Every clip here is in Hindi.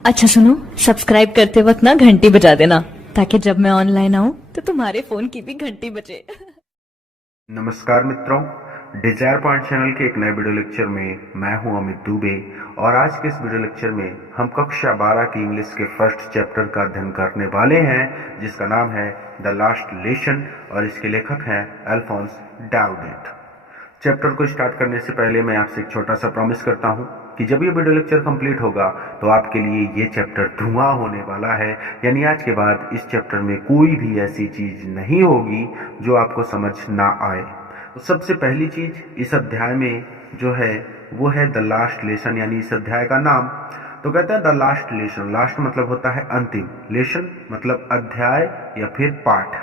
अच्छा सुनो, सब्सक्राइब करते वक्त ना घंटी बजा देना ताकि जब मैं ऑनलाइन आऊं तो तुम्हारे फोन की भी घंटी बजे। नमस्कार मित्रों, डिजायर पॉइंट चैनल के एक नए वीडियो लेक्चर में मैं हूं अमित दुबे। और आज के इस वीडियो लेक्चर में हम कक्षा 12 की इंग्लिश के फर्स्ट चैप्टर का अध्ययन करने वाले हैं, जिसका नाम है द लास्ट लेसन और इसके लेखक हैं अल्फोंस डाउडेट। चैप्टर को स्टार्ट करने से पहले मैं आपसे एक छोटा सा प्रॉमिस करता हूं कि जब ये वीडियो लेक्चर कंप्लीट होगा तो आपके लिए ये चैप्टर धुआं होने वाला है। यानी आज के बाद इस चैप्टर में कोई भी ऐसी चीज नहीं होगी जो आपको समझ ना आए। तो सबसे पहली चीज इस अध्याय में जो है वो है द लास्ट लेसन, यानी इस अध्याय का नाम। तो कहते हैं द लास्ट लेसन। लास्ट मतलब होता है अंतिम, लेसन मतलब अध्याय या फिर पाठ।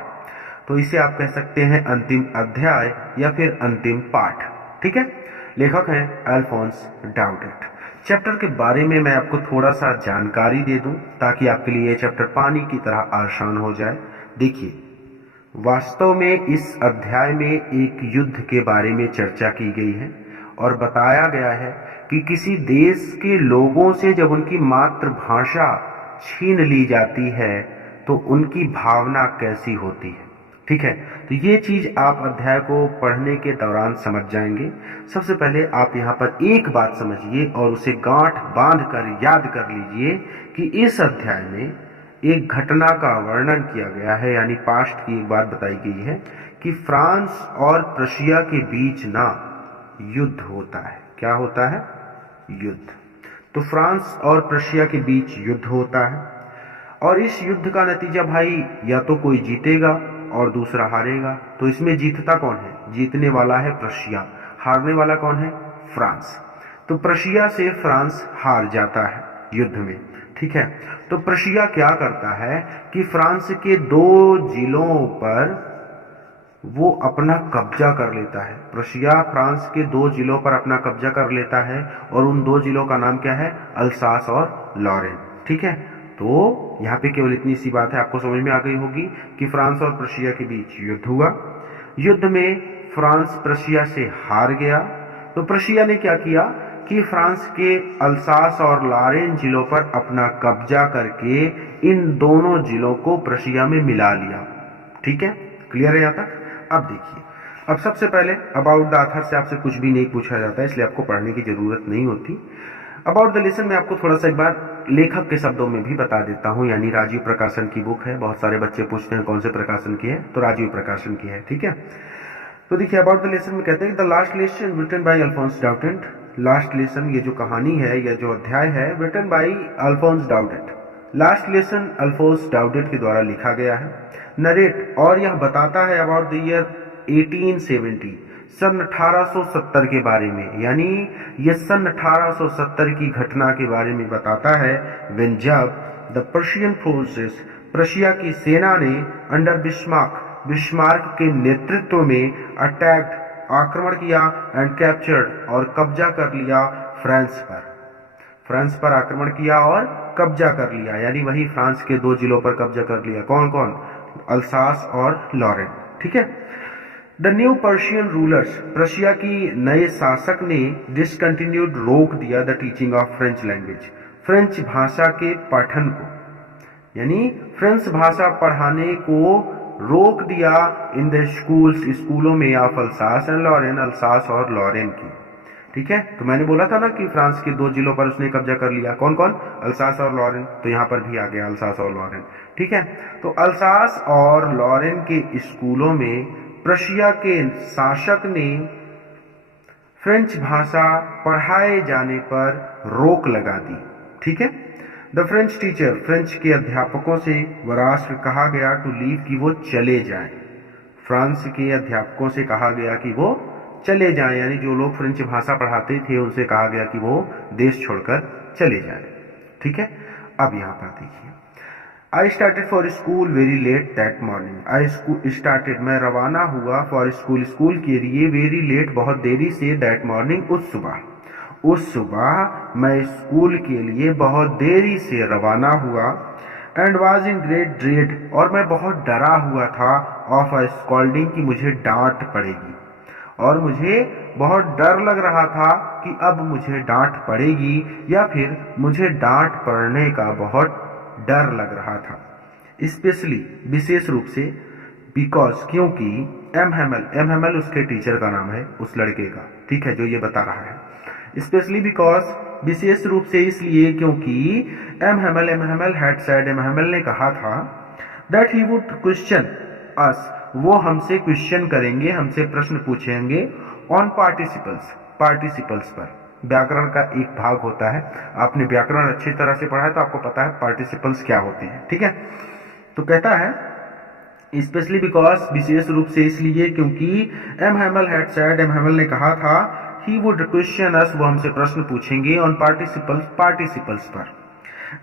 तो इसे आप कह सकते हैं अंतिम अध्याय या फिर अंतिम पाठ। ठीक है। लेखक हैं अल्फोंस डाउडेट। चैप्टर के बारे में मैं आपको थोड़ा सा जानकारी दे दूं ताकि आपके लिए ये चैप्टर पानी की तरह आसान हो जाए। देखिए, वास्तव में इस अध्याय में एक युद्ध के बारे में चर्चा की गई है और बताया गया है कि किसी देश के लोगों से जब उनकी मातृभाषा छीन ली जाती है तो उनकी भावना कैसी होती है। ठीक है। तो ये चीज आप अध्याय को पढ़ने के दौरान समझ जाएंगे। सबसे पहले आप यहाँ पर एक बात समझिए और उसे गांठ बांध कर याद कर लीजिए कि इस अध्याय में एक घटना का वर्णन किया गया है, यानी पास्ट की एक बात बताई गई है कि फ्रांस और प्रशिया के बीच ना युद्ध होता है। क्या होता है? युद्ध। तो फ्रांस और प्रशिया के बीच युद्ध होता है और इस युद्ध का नतीजा भाई या तो कोई जीतेगा और दूसरा हारेगा। तो इसमें जीतता कौन है? जीतने वाला है प्रशिया, हारने वाला कौन है? फ्रांस। तो प्रशिया से फ्रांस हार जाता है युद्ध में। ठीक है। तो प्रशिया क्या करता है कि फ्रांस के 2 जिलों पर वो अपना कब्जा कर लेता है। प्रशिया फ्रांस के 2 जिलों पर अपना कब्जा कर लेता है और उन 2 जिलों का नाम क्या है? अल्सास और लॉरेन। ठीक है। तो यहाँ पे केवल इतनी सी बात है, आपको समझ में आ गई होगी कि फ्रांस और प्रशिया के बीच युद्ध हुआ। युद्ध में फ्रांस प्रशिया से हार गया। तो प्रशिया ने क्या किया कि फ्रांस के अल्सास और लॉरेन जिलों पर अपना कब्जा करके इन दोनों जिलों को प्रशिया में मिला लिया। ठीक है। क्लियर है यहाँ तक? अब देखिए, अब सबसे पहले अबाउट द ऑथर से आपसे कुछ भी नहीं पूछा जाता है, इसलिए आपको पढ़ने की जरूरत नहीं होती। अबाउट द लेसन में आपको थोड़ा सा एक बार लेखक के शब्दों में भी बता देता हूं, यानी राजीव प्रकाशन की बुक है। बहुत सारे बच्चे पूछते हैं कौन से प्रकाशन की है, तो राजीव प्रकाशन की है। ठीक है। तो देखिए, अबाउट द लेसन में कहते हैं the last lesson written by Alphonse Daudet. Last lesson, ये जो कहानी है या जो अध्याय है, written by Alphonse Daudet. Last lesson Alphonse Daudet के द्वारा लिखा गया है। नरेट, और यह बताता है अबाउट द ईयर 1870, सन 1870 के बारे में, यानी यह सन 1870 की घटना के बारे में बताता है। when जब द पर्शियन फोर्सेस, प्रशिया की सेना ने अंडर बिस्मार्क, बिस्मार्क के नेतृत्व में अटैक्ड, आक्रमण किया, एंड कैप्चर्ड, और कब्जा कर लिया फ्रांस पर। फ्रांस पर आक्रमण किया और कब्जा कर लिया, यानी वही फ्रांस के 2 जिलों पर कब्जा कर लिया। कौन कौन? अल्सास और लॉरेन। ठीक है। The new Persian rulers, Prussia की नए शासक ने डिसकंटिन्यूड, रोक दिया the teaching of French language, French भाषा के पठन को, यानी फ्रेंच भाषा पढ़ाने को रोक दिया इन द स्कूल्स, स्कूलों में of Alsace and Lorraine, Alsace और लॉरेन की। ठीक है। तो मैंने बोला था ना कि फ्रांस के 2 जिलों पर उसने कब्जा कर लिया। कौन कौन? अल्सास और लॉरेन। तो यहां पर भी आ गया अल्सास और लॉरेन। ठीक है। तो अल्सास और लॉरेन के स्कूलों में प्रशिया के शासक ने फ्रेंच भाषा पढ़ाए जाने पर रोक लगा दी। ठीक है। द फ्रेंच टीचर, फ्रेंच के अध्यापकों से वराष्ट्र कहा गया टू लीव, कि वो चले जाएं। फ्रांस के अध्यापकों से कहा गया कि वो चले जाएं, यानी जो लोग फ्रेंच भाषा पढ़ाते थे उनसे कहा गया कि वो देश छोड़कर चले जाएं। ठीक है। अब यहां पर देखिए, I started for school very let that morning. I started, मैं रवाना हुआ, फॉर स्कूल, स्कूल के लिए, वेरी लेट, बहुत देरी से, दैट मॉर्निंग, उस सुबह। उस सुबह मैं स्कूल के लिए बहुत देरी से रवाना हुआ। And was in great dread, और मैं बहुत डरा हुआ था, ऑफ अ स्कॉल्डिंग, की मुझे डांट पड़ेगी। और मुझे बहुत डर लग रहा था कि अब मुझे डांट पड़ेगी या फिर मुझे डांट पड़ने का बहुत डर लग रहा था। स्पेशली विशेष रूप से, बिकॉज क्योंकि एम उसके टीचर का नाम है, उस लड़के का, ठीक है, जो ये बता रहा है। स्पेशली बिकॉज विशेष रूप से इसलिए क्योंकि एम हैड सेड, एम ने कहा था दैट ही वुड क्वेश्चन अस, वो हमसे क्वेश्चन करेंगे, हमसे प्रश्न पूछेंगे ऑन पार्टिसिपल्स पर। व्याकरण का एक भाग होता है, आपने व्याकरण अच्छी तरह से पढ़ा है तो आपको पता है पार्टिसिपल्स क्या होते हैं, ठीक है। तो कहता है स्पेशली बिकॉज, विशेष रूप से इसलिए क्योंकि एम हैड सेड, एम ने कहा था ही वुड क्वेश्चन अस, वो हमसे प्रश्न पूछेंगे ऑन पार्टिसिपल्स पर।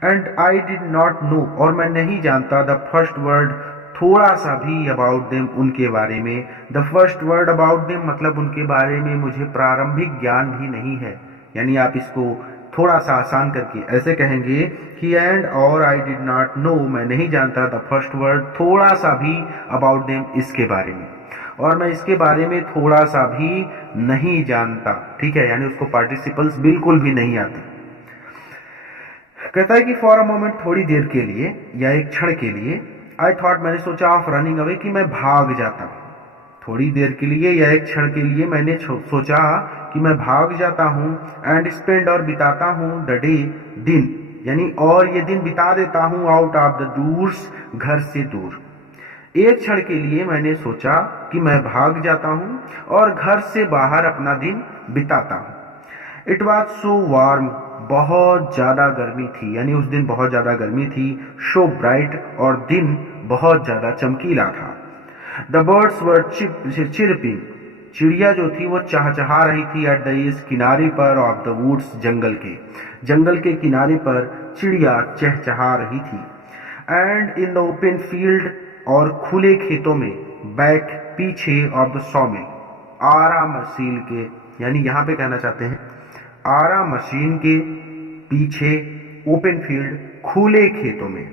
And I did not know, और मैं नहीं जानता द फर्स्ट वर्ड, थोड़ा सा भी अबाउट देम, उनके बारे में। The first word about them मतलब उनके बारे में मुझे प्रारंभिक ज्ञान भी नहीं है। यानी आप इसको थोड़ा सा आसान करके ऐसे कहेंगे कि एंड और आई डिड नॉट नो, मैं नहीं जानता द फर्स्ट वर्ड, थोड़ा सा भी अबाउट देम, इसके बारे में, और मैं इसके बारे में थोड़ा सा भी नहीं जानता, ठीक है। यानी उसको पार्टिसिपल्स बिल्कुल भी नहीं आते। कहता है कि फॉर अ मोमेंट, थोड़ी देर के लिए या एक क्षण के लिए, आई थॉट, मैंने सोचा, ऑफ रनिंग अवे, कि मैं भाग जाता हूँ। थोड़ी देर के लिए या एक क्षण के लिए मैंने सोचा कि मैं भाग जाता हूँ। एंड स्पेंड, और बिताता हूँ, द डे, दिन, यानी और ये दिन बिता देता हूँ, आउट ऑफ द दूर्स, घर से दूर। एक क्षण के लिए मैंने सोचा कि मैं भाग जाता हूँ और घर से बाहर अपना दिन बिताता हूँ। इट वॉज सो वार्म, बहुत ज्यादा गर्मी थी, यानी उस दिन बहुत ज्यादा गर्मी थी। शो ब्राइट, और दिन बहुत ज्यादा चमकीला था। द बर्ड्स वर चिरपिंग, चिड़िया जो थी वो चहचहा रही थी। एट द ईज, किनारे पर, ऑफ द वुड्स, जंगल के किनारे पर चिड़िया चहचहा रही थी। And in the open field, और खुले खेतों में, बैक, पीछे, ऑफ द सॉमिल, आरा मशीन के, यानी यहां पे कहना चाहते हैं आरा मशीन के पीछे, ओपन फील्ड, खुले खेतों में,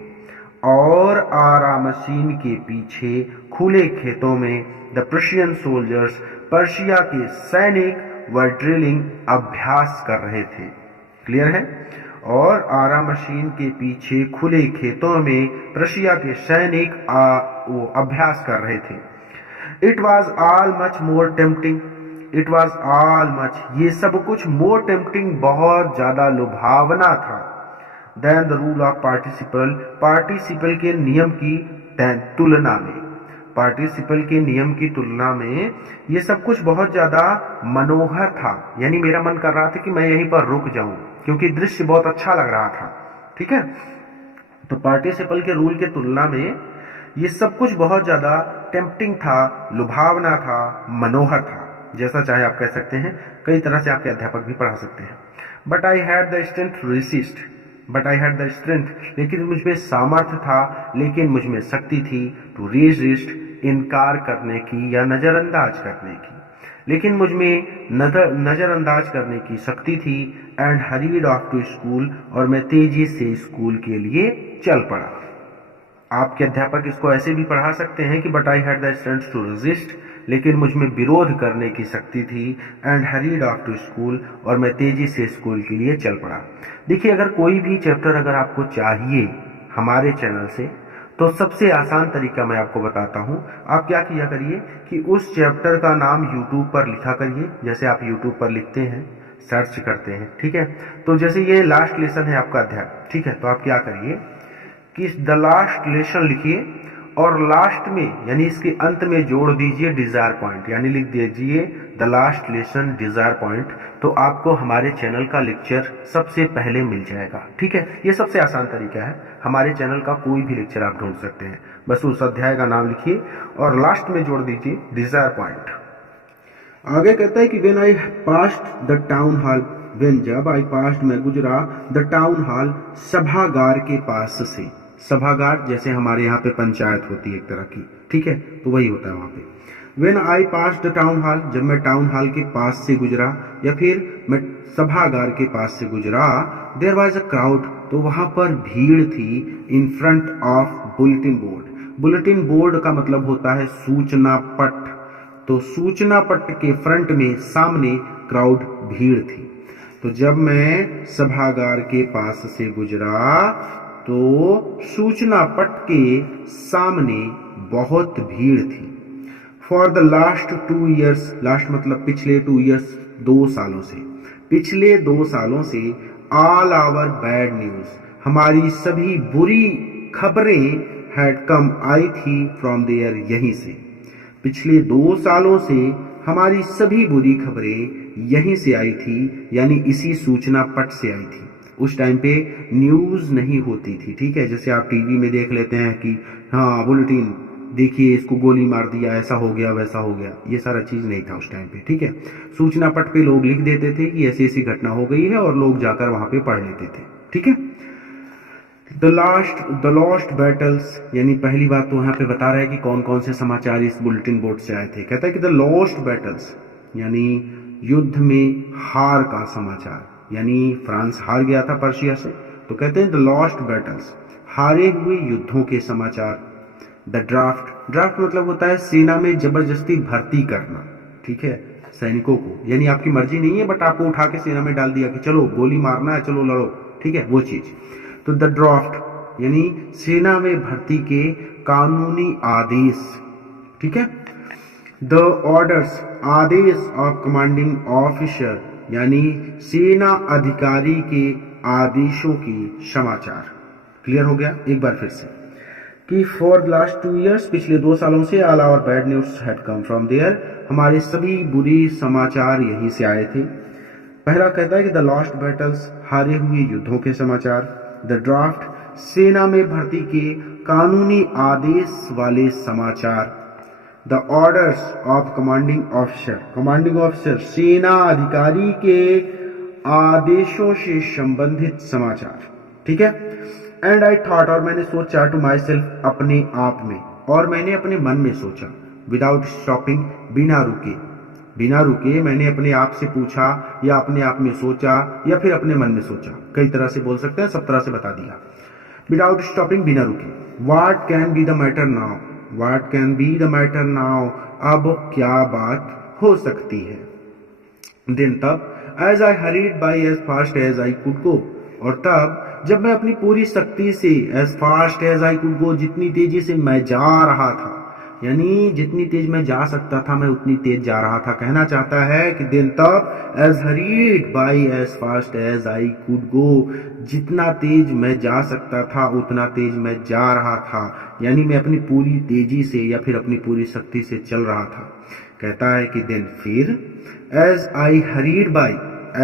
और आरा मशीन के पीछे खुले खेतों में, द पर्शियन सोल्जर्स, पर्शिया के सैनिक, वर ड्रिलिंग, अभ्यास कर रहे थे। क्लियर है। और आरा मशीन के पीछे खुले खेतों में पर्शिया के सैनिक वो अभ्यास कर रहे थे। It was all much more tempting, it was all much, ये सब कुछ, मोर टेम्पटिंग, बहुत ज्यादा लुभावना था, then the rule of participle के नियम की तुलना में, पार्टिसिपल के नियम की तुलना में ये सब कुछ बहुत ज्यादा मनोहर था। यानी मेरा मन कर रहा था कि मैं यहीं पर रुक जाऊं, क्योंकि दृश्य बहुत अच्छा लग रहा था, ठीक है। तो पार्टिसिपल के रूल के तुलना में ये सब कुछ बहुत ज्यादा टेम्पटिंग था, लुभावना था, मनोहर था, जैसा चाहे आप कह सकते हैं। कई तरह से आपके अध्यापक भी पढ़ा सकते हैं। But I had the strength to resist, लेकिन मुझ में सामर्थ्य था, लेकिन मुझ में शक्ति थी, टू रेसिस्ट, इनकार करने की या नजरअंदाज करने की, लेकिन मुझ में नजरअंदाज करने की शक्ति थी। And hurried off to school, और मैं तेजी से स्कूल के लिए चल पड़ा। आपके अध्यापक इसको ऐसे भी पढ़ा सकते हैं कि but I had the strength to resist, लेकिन मुझ में विरोध करने की शक्ति थी। And hurried off to school, और मैं तेजी से स्कूल के लिए चल पड़ा। देखिए, अगर कोई भी चैप्टर अगर आपको चाहिए हमारे चैनल से, तो सबसे आसान तरीका मैं आपको बताता हूं। आप क्या किया करिए कि उस चैप्टर का नाम YouTube पर लिखा करिए, जैसे आप YouTube पर लिखते हैं, सर्च करते हैं, ठीक है। तो जैसे ये लास्ट लेसन है आपका अध्याय, ठीक है, तो आप क्या करिए कि द लास्ट लेसन लिखिए, और लास्ट में यानी इसके अंत में जोड़ दीजिए डिजायर पॉइंट, यानी लिख दीजिए the last lesson desire point. तो आपको हमारे चैनल का लेक्चर सबसे पहले मिल जाएगा, ठीक है। ये सबसे आसान तरीका है, हमारे चैनल का कोई भी लेक्चर आप ढूंढ सकते हैं। बस उस अध्याय का नाम लिखिए और लास्ट में जोड़ दीजिए डिजायर पॉइंट। आगे कहता है कि when I past the town hall, when, जब, आई पास्ट, मैं गुजरा, द टाउन हॉल, सभागार के पास से। सभागार जैसे हमारे यहाँ पे पंचायत होती है एक तरह की, ठीक है, तो वही होता है वहां पे। When I pass the town hall, जब मैं टाउन हॉल के पास से गुजरा, या फिर मैं सभागार के पास से गुजरा, देयर वाज अ क्राउड, तो वहां पर भीड़ थी, in front of bulletin board. Bulletin board का मतलब होता है सूचना पट। तो सूचना पट्ट के फ्रंट में सामने क्राउड भीड़ थी। तो जब मैं सभागार के पास से गुजरा तो सूचना पट्ट के सामने बहुत भीड़ थी। For the last 2 years, last मतलब पिछले 2 years, 2 सालों से, पिछले 2 सालों से ऑल आवर बैड न्यूज, हमारी सभी बुरी खबरें हैड कम आई थी फ्रॉम देयर, यहीं से। पिछले 2 सालों से हमारी सभी बुरी खबरें यहीं से आई थी, यानी इसी सूचना पट से आई थी। उस टाइम पे न्यूज नहीं होती थी, ठीक है। जैसे आप टीवी में देख लेते हैं कि हाँ बुलेटिन देखिए इसको गोली मार दिया, ऐसा हो गया वैसा हो गया, ये सारा चीज नहीं था उस टाइम पे, ठीक है। सूचना पट पे लोग लिख देते थे कि ऐसी ऐसी घटना हो गई है और लोग जाकर वहां पे पढ़ लेते थे, ठीक है। द लॉस्ट बैटल्स, यानी पहली बात तो यहाँ पे बता रहा है कि कौन कौन से समाचार इस बुलेटिन बोर्ड से आए थे। कहता है कि द लॉस्ट बैटल्स यानी युद्ध में हार का समाचार, यानी फ्रांस हार गया था पर्शिया से, तो कहते हैं द लॉस्ट बैटल्स, हारे हुए युद्धों के समाचार। द ड्राफ्ट, ड्राफ्ट मतलब होता है सेना में जबरदस्ती भर्ती करना, ठीक है, सैनिकों को, यानी आपकी मर्जी नहीं है बट आपको उठा के सेना में डाल दिया कि चलो गोली मारना है, चलो लड़ो, ठीक है, वो चीज। तो द ड्राफ्ट यानी सेना में भर्ती के कानूनी आदेश, ठीक है। द ऑर्डर्स, आदेश ऑफ कमांडिंग ऑफिसर यानी सेना अधिकारी के आदेशों की समाचार। क्लियर हो गया। एक बार फिर से कि फॉर द लास्ट 2 years, पिछले 2 सालों से all our bad news had come from there, हमारे सभी बुरी समाचार यहीं से आए थे। पहला कहता है कि द लॉस्ट बैटल्स, हारे हुए युद्धों के समाचार। द ड्राफ्ट, सेना में भर्ती के कानूनी आदेश वाले समाचार। The orders of commanding officer, commanding officer सेना अधिकारी के आदेशों से संबंधित समाचार, ठीक है। एंड आई थॉट, और मैंने सोचा, टू माई सेल्फ, अपने आप में, और मैंने अपने मन में सोचा, विदाउट स्टॉपिंग, बिना रुके, बिना रुके मैंने अपने आप से पूछा या अपने आप में सोचा या फिर अपने मन में सोचा, कई तरह से बोल सकते हैं, सब तरह से बता दिया। विदाउट स्टॉपिंग, बिना रुके। What can be the matter now, what can be the matter now, अब क्या बात हो सकती है। देन तब, as I hurried by as fast as I could go, और तब जब मैं अपनी पूरी शक्ति से, as fast as I could go, जितनी तेजी से मैं जा रहा था, यानी जितनी तेज मैं जा सकता था मैं उतनी तेज जा रहा था। कहना चाहता है कि दिन तब, as hurried by as fast as I could go, जितना तेज मैं जा सकता था उतना तेज मैं जा रहा था, यानी मैं अपनी पूरी तेजी से या फिर अपनी पूरी शक्ति से चल रहा था। कहता है कि दिन फिर, as I hurried by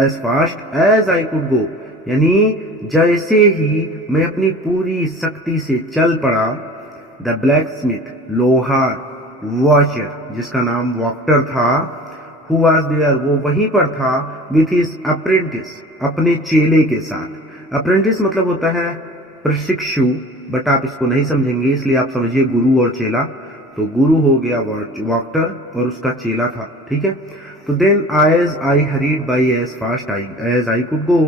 as fast as I could go, यानी जैसे ही मैं अपनी पूरी शक्ति से चल पड़ा, द ब्लैक स्मिथ, लोहार, वॉचर, जिसका नाम वॉक्टर था, हु वाज देयर, वो वहीं पर था, विथ हिज अप्रेंटिस, अपने चेले के साथ। अप्रेंटिस मतलब होता है प्रशिक्षु, बट आप इसको नहीं समझेंगे इसलिए आप समझिए गुरु और चेला। तो गुरु हो गया वॉक्टर और उसका चेला था, ठीक है। तो then as I hurried by as fast as I could go,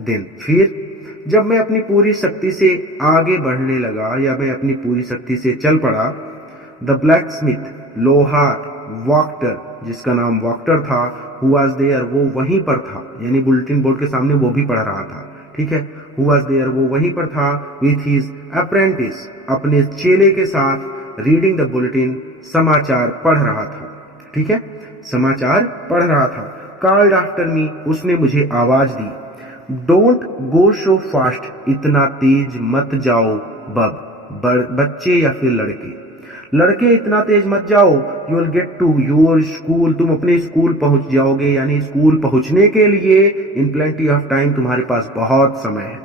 then फिर जब मैं अपनी पूरी शक्ति से आगे बढ़ने लगा या मैं अपनी पूरी शक्ति से चल पड़ा, द ब्लैक स्मिथ, लोहार, वॉक्टर, जिसका नाम वॉक्टर था, हु वाज देयर, वो वहीं पर था, यानी बुलेटिन बोर्ड के सामने वो भी पढ़ रहा था, ठीक है। हु वाज देयर, वो वहीं पर था, विथ हिज अप्रेंटिस, अपने चेले के साथ, रीडिंग द बुलेटिन, समाचार पढ़ रहा था, ठीक है, समाचार पढ़ रहा था। कॉल्ड आफ्टर मी, उसने मुझे आवाज दी, डोंट गो सो फास्ट, इतना तेज मत जाओ बब, बच्चे या फिर लड़के इतना तेज मत जाओ, you will get to your school, तुम अपने स्कूल पहुंच जाओगे, यानी स्कूल पहुंचने के लिए इन प्लेंटी ऑफ टाइम, तुम्हारे पास बहुत समय है,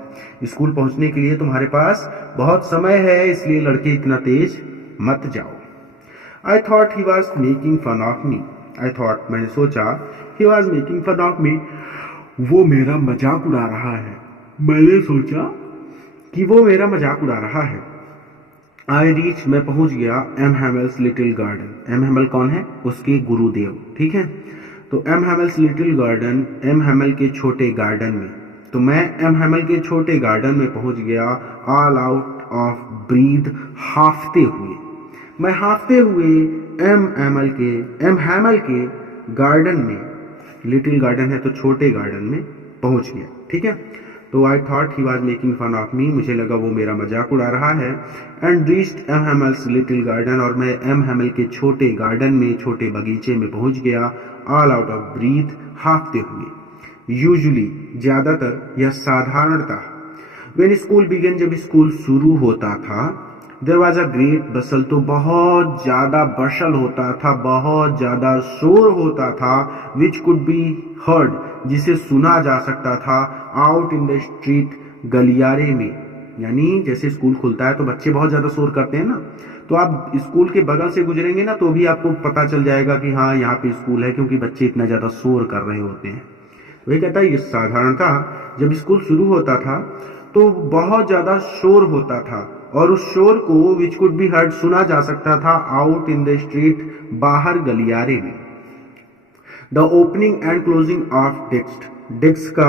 स्कूल पहुंचने के लिए तुम्हारे पास बहुत समय है, इसलिए लड़के इतना तेज मत जाओ। I thought he was making fun of me, I thought, मैंने सोचा, he was making fun of me, वो मेरा मजाक उड़ा रहा है, मैंने सोचा कि वो मेरा मजाक उड़ा रहा है। आई रीच, मैं पहुंच गया, M Hamel's little garden, M Hamel कौन है, उसके गुरुदेव, ठीक है। तो M Hamel's little garden, M Hamel के छोटे गार्डन में, तो मैं एम हैमेल के छोटे गार्डन में पहुंच गया, ऑल आउट ऑफ ब्रीथ, हाफते हुए, मैं हाफते हुए एम हैमल के गार्डन में, लिटिल गार्डन है तो छोटे गार्डन में पहुंच गया। ठीक है, तो I thought he was making fun of me, मुझे लगा वो मेरा मजाक उड़ा रहा है। And reached M Hamel's little garden, और मैं एम हैमल के छोटे गार्डन में, छोटे बगीचे में पहुंच गया। ऑल आउट ऑफ ब्रीथ, हाँफते हुए। यूजुअली, ज्यादातर या साधारणतः, व्हेन स्कूल बिगन, जब स्कूल शुरू होता था, देयर वॉज अ ग्रेट बसल, तो बहुत ज्यादा बशल होता था, बहुत ज्यादा शोर होता था, विच कुड बी हर्ड, जिसे सुना जा सकता था, आउट इन द स्ट्रीट, गलियारे में। यानी जैसे स्कूल खुलता है तो बच्चे बहुत ज्यादा शोर करते हैं ना, तो आप स्कूल के बगल से गुजरेंगे ना तो भी आपको पता चल जाएगा कि हाँ यहाँ पे स्कूल है, क्योंकि बच्चे इतना ज्यादा शोर कर रहे होते हैं। वही कहता है, ये साधारण था, जब स्कूल शुरू होता था तो बहुत ज्यादा शोर होता था, और उस शोर को विच कुड बी हर्ड, सुना जा सकता था, आउट इन द स्ट्रीट, बाहर गलियारे में। The opening and closing of desk, desk का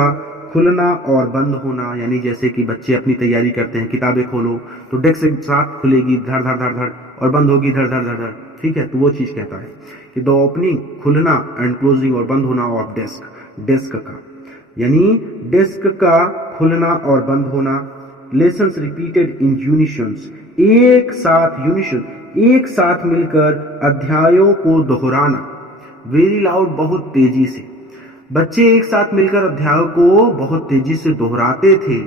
खुलना और बंद होना, यानी जैसे कि बच्चे अपनी तैयारी करते हैं, किताबें खोलो तो डेस्क एक साथ खुलेगी धड़ धड़ धड़ धड़, और बंद होगी धड़ धड़ धड़ धड़। ठीक है, तो वो चीज कहता है कि the opening, Khulna, and closing, और बंद होना ऑफ डेस्क, डेस्क का, यानी डेस्क का खुलना और बंद होना। लेसन्स रिपीटेड इन यूनिशंस, एक साथ, यूनिशन, एक साथ मिलकर अध्यायों को दोहराना। वेरी लाउड, बहुत तेजी से, बच्चे एक साथ मिलकर अध्यायों को बहुत तेजी से दोहराते थे।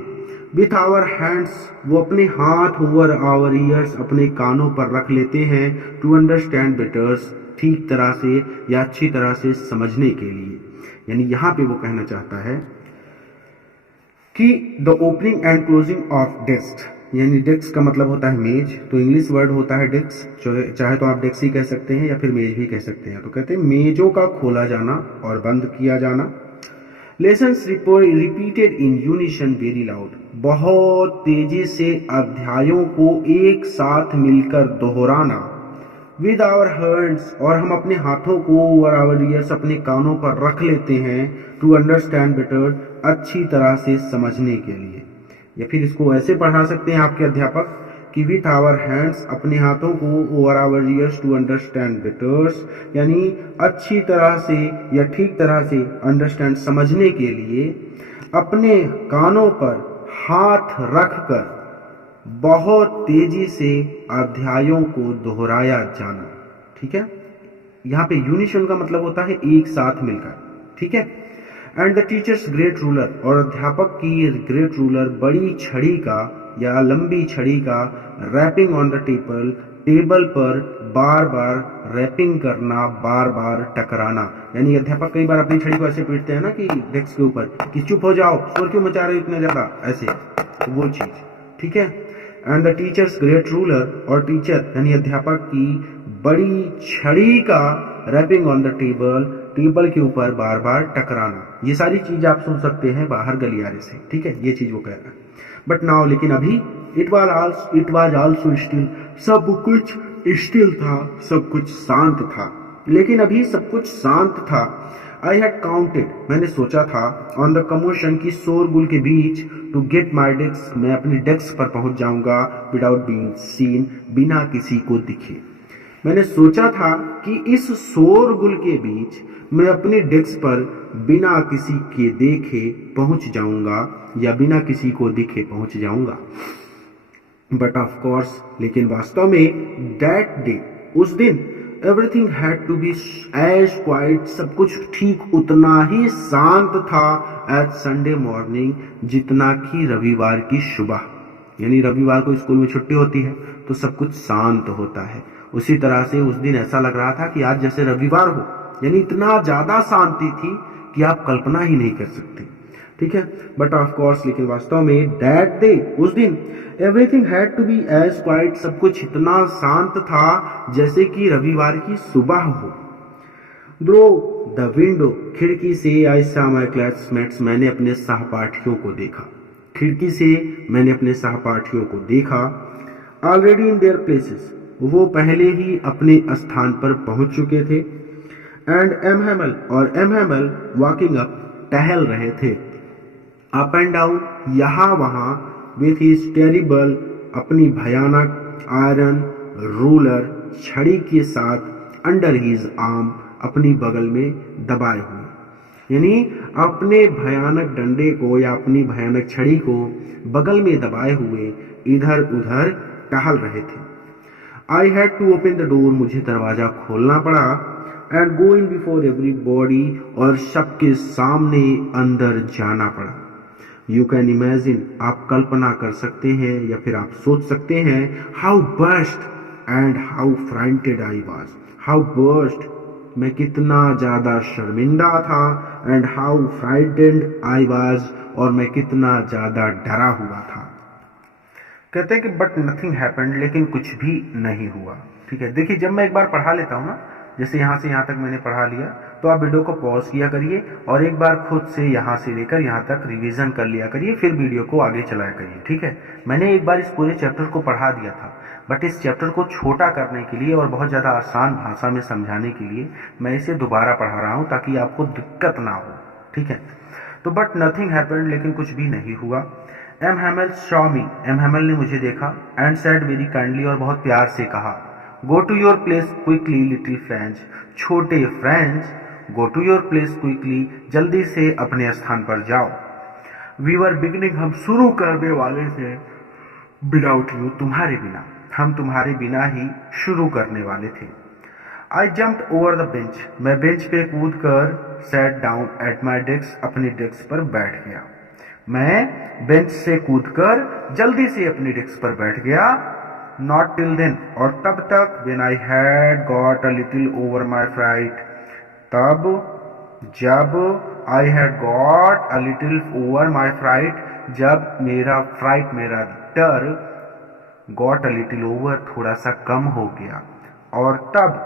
विथ आवर हैंड्स, वो अपने हाथ, ओवर आवर ईयर्स, अपने कानों पर रख लेते हैं, टू अंडरस्टैंड बेटर्स, ठीक तरह से या अच्छी तरह से समझने के लिए। यानी यहां पे वो कहना चाहता है कि the opening and closing of desk, यानी डेस्क का मतलब होता है मेज, तो इंग्लिश वर्ड होता है डेस्क, चाहे तो आप डेस्क ही कह सकते हैं या फिर मेज भी कह सकते हैं। तो कहते हैं मेजों का खोला जाना और बंद किया जाना। Lessons repeated in unison very loud, बहुत तेजी से अध्यायों को एक साथ मिलकर दोहराना। विद आवर हैंड्स, और हम अपने हाथों को, ओवर आवर ईयर्स, अपने कानों पर रख लेते हैं, टू अंडरस्टैंड बेटर, अच्छी तरह से समझने के लिए। या फिर इसको ऐसे पढ़ा सकते हैं आपके अध्यापक कि विथ आवर हैंड्स, अपने हाथों को, over our years, to understand betters, यानी अच्छी तरह से या ठीक तरह से, अंडरस्टैंड, समझने के लिए, अपने कानों पर हाथ रखकर बहुत तेजी से अध्यायों को दोहराया जाना। ठीक है, यहाँ पे यूनिशन का मतलब होता है एक साथ मिलकर। ठीक है, and the teacher's great ruler, और अध्यापक की ग्रेट रूलर, बड़ी छड़ी का या लंबी छड़ी का, rapping on the table, table पर बार बार रैपिंग करना, बार बार टकराना। यानी अध्यापक कई बार अपनी छड़ी को ऐसे पीटते हैं ना कि डेस्क के ऊपर, कि चुप हो जाओ, शोर क्यों मचा रहे हो इतना ज्यादा, ऐसे, तो वो चीज। ठीक है, and the teacher's great ruler, और टीचर यानी अध्यापक की बड़ी छड़ी का, rapping on the table, table के ऊपर बार बार टकराना। ये सारी चीज आप सुन सकते हैं बाहर गलियारे से। ठीक है, ये चीज वो कह रहा है। बट नाउ, लेकिन अभी, इट वाज आल्सो स्टिल, सब कुछ स्टिल था, सब कुछ शांत था। लेकिन अभी सब कुछ शांत था। आई हैड काउंटेड, मैंने सोचा था, ऑन द कमोशन की, शोरगुल के बीच, टू गेट माई डेस्क, मैं अपनी डेस्क पर पहुंच जाऊंगा, विदाउट बीइंग सीन, बिना किसी को दिखे। मैंने सोचा था कि इस शोरगुल के बीच मैं अपनी डेस्क पर बिना किसी के देखे पहुंच जाऊंगा, या बिना किसी को दिखे पहुंच जाऊंगा। बट ऑफ कोर्स, लेकिन वास्तव में, दैट डे, उस दिन, everything had to be as quiet, सब कुछ ठीक उतना ही शांत था, एज संडे मॉर्निंग, जितना कि रविवार की सुबह। यानी रविवार को स्कूल में छुट्टी होती है तो सब कुछ शांत होता है, उसी तरह से उस दिन ऐसा लग रहा था कि आज जैसे रविवार हो। यानी इतना ज्यादा शांति थी कि आप कल्पना ही नहीं कर सकते। ठीक है, बट ऑफ कोर्स, लेकिन वास्तव में, दैट डे, उस दिन, everything had to be as quiet, सब कुछ इतना शांत था जैसे कि रविवार की सुबह हो। थ्रू द विंडो, खिड़की से, आई सॉ माय क्लासमेट्स, मैंने अपने सहपाठियों को देखा। खिड़की से मैंने अपने सहपाठियों को देखा। ऑलरेडी इन देयर प्लेसेस, वो पहले ही अपने स्थान पर पहुंच चुके थे। एंड एम हैमल, और एम हैमल वॉकिंग अप, टहल रहे थे, अप एंड डाउन, यहां वहां, विथ हिज टेरिबल, अपनी भयानक आयरन रूलर, छड़ी के साथ, अंडर हिज आर्म, अपनी बगल में दबाए हुए, यानी अपने भयानक डंडे को या अपनी भयानक छड़ी को बगल में दबाए हुए इधर उधर टहल रहे थे। I had to open the door, मुझे दरवाजा खोलना पड़ा, and go in before everybody, और सबके सामने अंदर जाना पड़ा। यू कैन इमेजिन, आप कल्पना कर सकते हैं या फिर आप सोच सकते हैं, how burst and how frightened I was, how burst, मैं कितना ज्यादा शर्मिंदा था, and how frightened I was, और मैं कितना ज्यादा डरा हुआ था। कहते हैं कि बट नथिंग हैपेंड, लेकिन कुछ भी नहीं हुआ। ठीक है, देखिए जब मैं एक बार पढ़ा लेता हूँ ना, जैसे यहाँ से यहाँ तक मैंने पढ़ा लिया, तो आप वीडियो को पॉज किया करिए और एक बार खुद से यहाँ से लेकर यहाँ तक रिवीजन कर लिया करिए, फिर वीडियो को आगे चलाया करिए। ठीक है, मैंने एक बार इस पूरे चैप्टर को पढ़ा दिया था, बट इस चैप्टर को छोटा करने के लिए और बहुत ज़्यादा आसान भाषा में समझाने के लिए मैं इसे दोबारा पढ़ा रहा हूँ ताकि आपको दिक्कत ना हो। ठीक है, तो बट नथिंग हैपेंड, लेकिन कुछ भी नहीं हुआ। M Hamel saw me, M Hamel ने मुझे देखा, एंड सेड वेरी काइंडली, और बहुत प्यार से कहा, go to your place quickly little French, छोटे French, go to your place quickly, जल्दी से अपने स्थान पर जाओ। वी वर बिगिनिंग, हम शुरू करने वाले थे, विदाउट यू, तुम्हारे बिना, हम तुम्हारे बिना ही शुरू करने वाले थे। आई जम्प्ड ओवर द बेंच, मैं बेंच पे कूद कर sat down at my desk, अपनी डेस्क पर बैठ गया। मैं बेंच से कूदकर जल्दी से अपनी डेस्क पर बैठ गया। नॉट टिल देन, और तब तक, when I had got a little over my fright, तब जब I had got a little over my fright, जब मेरा फ्राइट, मेरा डर, गॉट अ लिटिल ओवर, थोड़ा सा कम हो गया, और तब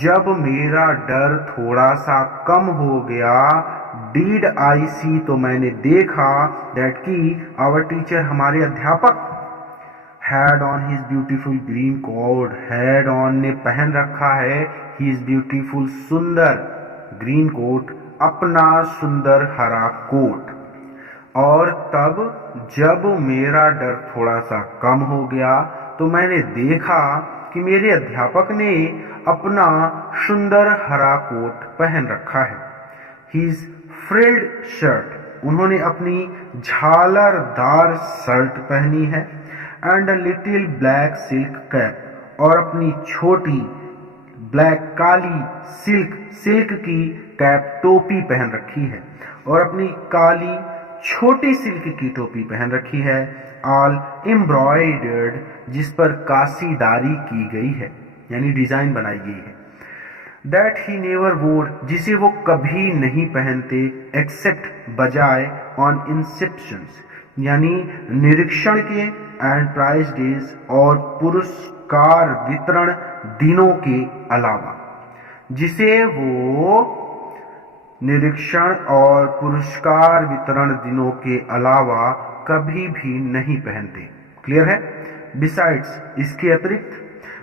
जब मेरा डर थोड़ा सा कम हो गया, डीड आई सी, तो मैंने देखा, दैट की आवर टीचर, हमारे अध्यापक, had on his beautiful green coat, had on ने पहन रखा है, हिज ब्यूटीफुल, सुंदर, ग्रीन कोट, अपना सुंदर हरा कोट। और तब जब मेरा डर थोड़ा सा कम हो गया, तो मैंने देखा कि मेरे अध्यापक ने अपना सुंदर हरा कोट पहन रखा है। हिज फ्रिल्ड शर्ट, उन्होंने अपनी झालरदार शर्ट पहनी है, and a little black silk cap, और अपनी छोटी ब्लैक, काली सिल्क की कैप, टोपी पहन रखी है, और अपनी काली छोटी सिल्क की टोपी पहन रखी है, ऑल एम्ब्रॉयडर्ड, जिस पर कासीदारी की गई है, यानी डिजाइन बनाई गई है। दैट ही नेवर वोर, जिसे वो कभी नहीं पहनते, एक्सेप्ट, बजाय, ऑन इंसेप्शंस, यानी निरीक्षण के, एंड प्राइज डेज, और पुरस्कार वितरण दिनों के अलावा, जिसे वो निरीक्षण और पुरस्कार वितरण दिनों के अलावा कभी भी नहीं पहनते। क्लियर है? बिसाइड्स, इसके अतिरिक्त,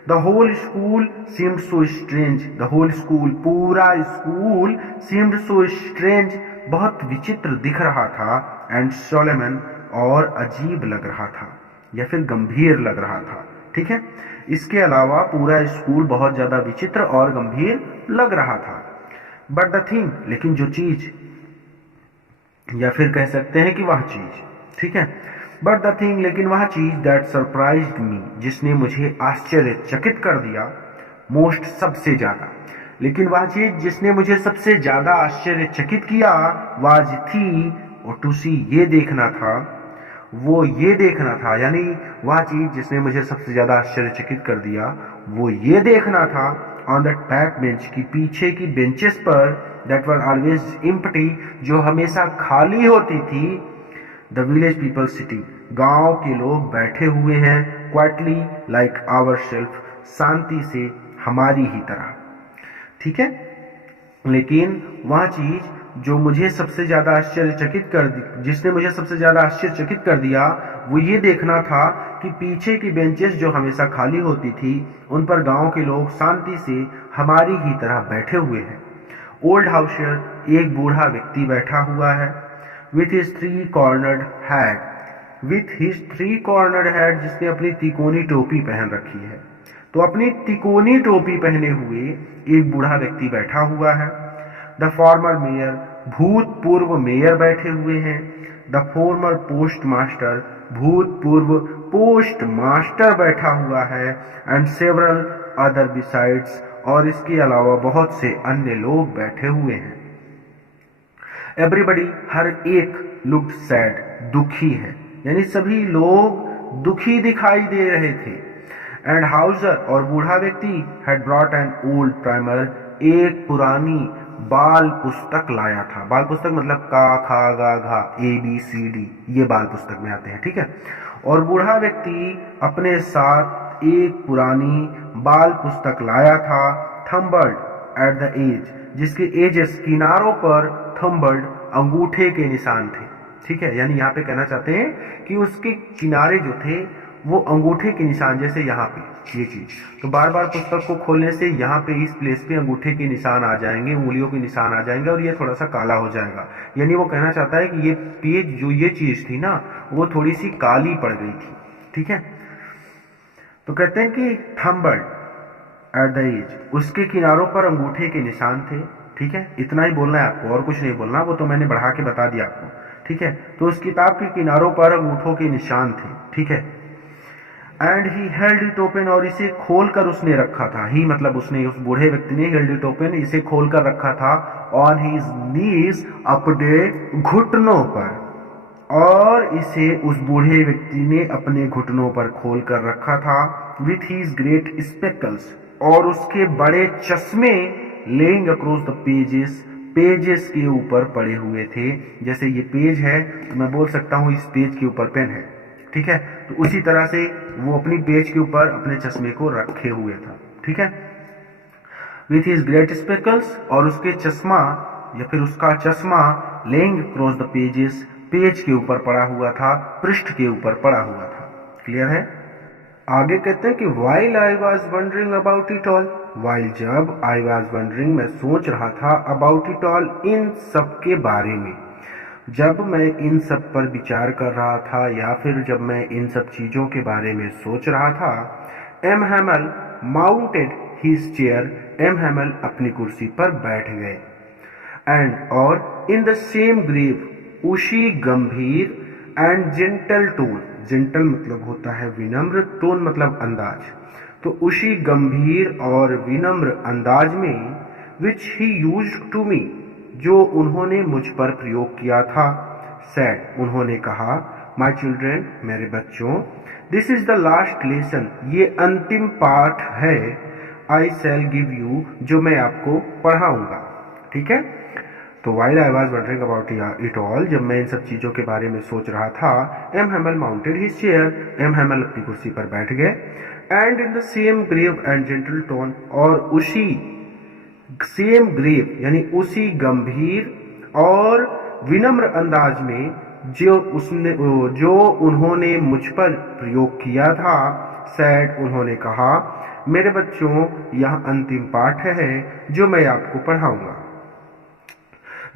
the whole school seemed so strange, the whole school, पूरा स्कूल, सीम्ड सो स्ट्रेंज, बहुत विचित्र दिख रहा था, एंड सोलेमन, और अजीब लग रहा था, या फिर गंभीर लग रहा था। ठीक है, इसके अलावा पूरा स्कूल बहुत ज्यादा विचित्र और गंभीर लग रहा था। बट द थिंग, लेकिन जो चीज, या फिर कह सकते हैं कि वह चीज, ठीक है, बट द थिंग, लेकिन वह चीज, दैट सरप्राइज्ड मी, जिसने मुझे आश्चर्यचकित कर दिया, मोस्ट, सबसे ज्यादा, लेकिन वह चीज जिसने मुझे सबसे ज्यादा आश्चर्यचकित किया, वाज थी, और टू सी, ये देखना था, वो ये देखना था, यानी वह चीज जिसने मुझे सबसे ज्यादा आश्चर्यचकित कर दिया, वो ये देखना था, ऑन दैट बैक बेंच, की पीछे की बेंचेस पर, दैट वर ऑलवेज एम्प्टी, जो हमेशा खाली होती थी, द विलेज पीपल सिटिंग, गांव के लोग बैठे हुए हैं, क्वाइटली लाइक आवर सेल्फ, शांति से, हमारी ही तरह। ठीक है, लेकिन वह चीज जो मुझे सबसे ज्यादा आश्चर्यचकित कर दी, जिसने मुझे सबसे ज्यादा आश्चर्यचकित कर दिया, वो ये देखना था कि पीछे की बेंचेस जो हमेशा खाली होती थी, उन पर गांव के लोग शांति से हमारी ही तरह बैठे हुए हैं। ओल्ड हाउसियर, एक बूढ़ा व्यक्ति बैठा हुआ है, with his three cornered hat, with his three cornered hat, जिसने अपनी तिकोनी टोपी पहन रखी है, तो अपनी तिकोनी टोपी पहने हुए एक बूढ़ा व्यक्ति बैठा हुआ है। द फॉर्मर मेयर, भूतपूर्व मेयर बैठे हुए हैं। द फॉर्मर पोस्ट मास्टर, भूतपूर्व पोस्ट मास्टर बैठा हुआ है। एंड सेवरल अदर बिसाइड्स, और इसके अलावा बहुत से अन्य लोग बैठे हुए हैं। एवरीबडी, हर एक लुक्ड सैड, दुखी है, यानी सभी लोग दुखी दिखाई दे रहे थे। एंड हाउसर, और बूढ़ा व्यक्ति, had brought an old primer, एक पुरानी बाल पुस्तक लाया था। बाल पुस्तक मतलब का, खा, गा, घा, ABCD, ये बाल पुस्तक में आते हैं, ठीक है। और बूढ़ा व्यक्ति अपने साथ एक पुरानी बाल पुस्तक लाया था। थम्बर्ड एट द एज, जिसके एजेस, किनारों पर, थम्बर्ड, अंगूठे के निशान थे, ठीक है। यानी यहाँ पे कहना चाहते हैं कि उसके किनारे जो थे वो अंगूठे के निशान, जैसे यहाँ पे ये चीज, तो बार बार पुस्तक को खोलने से यहाँ पे इस प्लेस पे अंगूठे के निशान आ जाएंगे, उंगलियों के निशान आ जाएंगे, और ये थोड़ा सा काला हो जाएगा। यानी वो कहना चाहता है कि ये पेज, जो ये चीज थी ना, वो थोड़ी सी काली पड़ गई थी, ठीक है। तो कहते हैं कि थम्बर्ड एट द एज, उसके किनारों पर अंगूठे के निशान थे, ठीक है। इतना ही बोलना है आपको, और कुछ नहीं बोलना, वो तो मैंने बढ़ा के बता दिया आपको, ठीक है। तो उस किताब के किनारों पर अंगूठों के निशान थे, ठीक है। And he held it open, और इसे खोलकर उसने रखा था। ही मतलब उसने, उस बूढ़े व्यक्ति ने हेल्ड इट ओपन, इसे खोलकर रखा था। ऑन हिज नीज, अपने घुटनों पर, और इसे उस बूढ़े व्यक्ति ने अपने घुटनों पर खोलकर रखा था। विथ हीज ग्रेट स्पेकल्स, और उसके बड़े चश्मे, laying across the pages, pages के ऊपर पड़े हुए थे। जैसे ये पेज है तो मैं बोल सकता हूं इस पेज के ऊपर पेन है, ठीक है। तो उसी तरह से वो अपनी पेज के ऊपर अपने चश्मे को रखे हुए था, ठीक है। विथ हिज ग्रेट स्पेकल्स, और उसके चश्मा या फिर उसका चश्मा, laying across the pages, page के ऊपर पड़ा हुआ था, पृष्ठ के ऊपर पड़ा हुआ था। क्लियर है। आगे कहते हैं कि while I was wondering about it all, while जब I was wondering, मैं सोच रहा था, about it all, इन सब के बारे में, जब मैं इन सब पर विचार कर रहा था, या फिर जब मैं इन सब चीजों के बारे में सोच रहा था, M Hamel mounted his chair, M Hamel अपनी कुर्सी पर बैठ गए। एंड, और इन द सेम ग्रेव, उसी गंभीर, एंड जेंटल टोन, जेंटल मतलब होता है विनम्र, टोन मतलब अंदाज, तो उसी गंभीर और विनम्र अंदाज में, विच ही यूज्ड टू मी, जो उन्होंने मुझ पर प्रयोग किया था, सेड, उन्होंने कहा, माई चिल्ड्रेन, मेरे बच्चों, this is the last lesson, ये अंतिम पाठ है, आई शैल गिव यू, जो मैं आपको पढ़ाऊंगा, ठीक है। तो while I was wondering about it all, जब मैं इन सब चीजों के बारे में सोच रहा था, M Hamel mounted his chair, M Hamel अपनी कुर्सी पर बैठ गए। And in the same grave and gentle tone, और उसी सेम ग्रेव यानी उसी गंभीर और विनम्र अंदाज में जो उन्होंने मुझ पर प्रयोग किया था, सैड, उन्होंने कहा, मेरे बच्चों, यह अंतिम पाठ है जो मैं आपको पढ़ाऊंगा।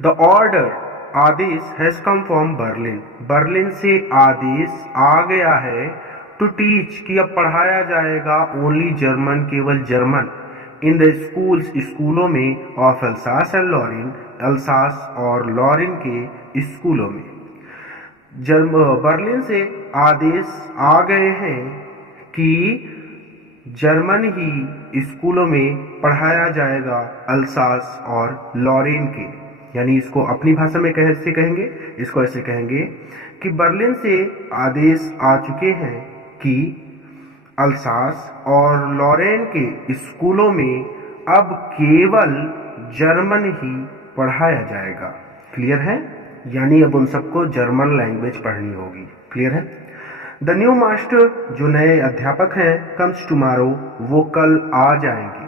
द ऑर्डर, आदेश, has come from Berlin, Berlin से आदेश आ गया है, टू टीच, कि अब पढ़ाया जाएगा, ओनली जर्मन, केवल जर्मन, इन द स्कूल्स, स्कूलों में, of Alsace and Lauren, Alsace और लॉरिन के स्कूलों में। बर्लिन से आदेश आ गए हैं कि जर्मन ही स्कूलों में पढ़ाया जाएगा, अल्सास और लॉरिन के, यानी इसको अपनी भाषा में कैसे कहेंगे, इसको ऐसे कहेंगे कि बर्लिन से आदेश आ चुके हैं कि अल्सास और लॉरेन के स्कूलों में अब केवल जर्मन ही पढ़ाया जाएगा। क्लियर है। यानी अब उन सबको जर्मन लैंग्वेज पढ़नी होगी। क्लियर है। द न्यू मास्टर, जो नए अध्यापक हैं, कम्स टुमारो, वो कल आ जाएंगे।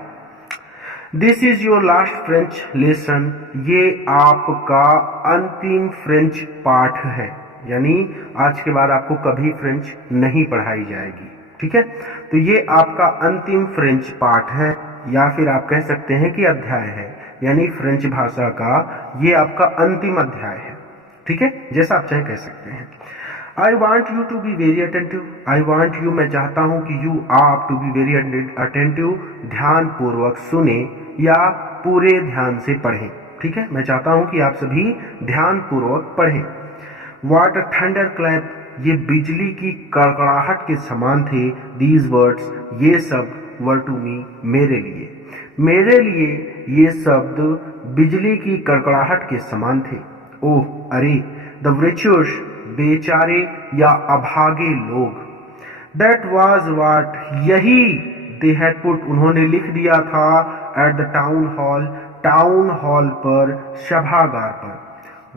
This is your last French lesson, ये आपका अंतिम फ्रेंच पाठ है, यानी आज के बाद आपको कभी फ्रेंच नहीं पढ़ाई जाएगी। ठीक है। तो ये आपका अंतिम फ्रेंच पाठ है, या फिर आप कह सकते हैं कि अध्याय है, यानी फ्रेंच भाषा का ये आपका अंतिम अध्याय है। ठीक है, जैसा आप चाहे कह सकते हैं। I want you to be very attentive, I want you मैं चाहता हूं कि यू आप टू बी वेरी अटेंटिव, ध्यान पूर्वक सुने या पूरे ध्यान से पढ़ें। ठीक है, मैं चाहता हूं कि आप सभी ध्यान पूर्वक पढ़ें। What a थंडर क्लैप, ये बिजली की कड़कड़ाहट के समान थे। These words, ये शब्द were to me, मेरे लिए ये शब्द बिजली की कड़कड़ाहट के समान थे। ओह अरे, द wretched, बेचारे या अभागे लोग। That was what, यही they had put, उन्होंने लिख दिया था at the टाउन हॉल पर, सभागार पर।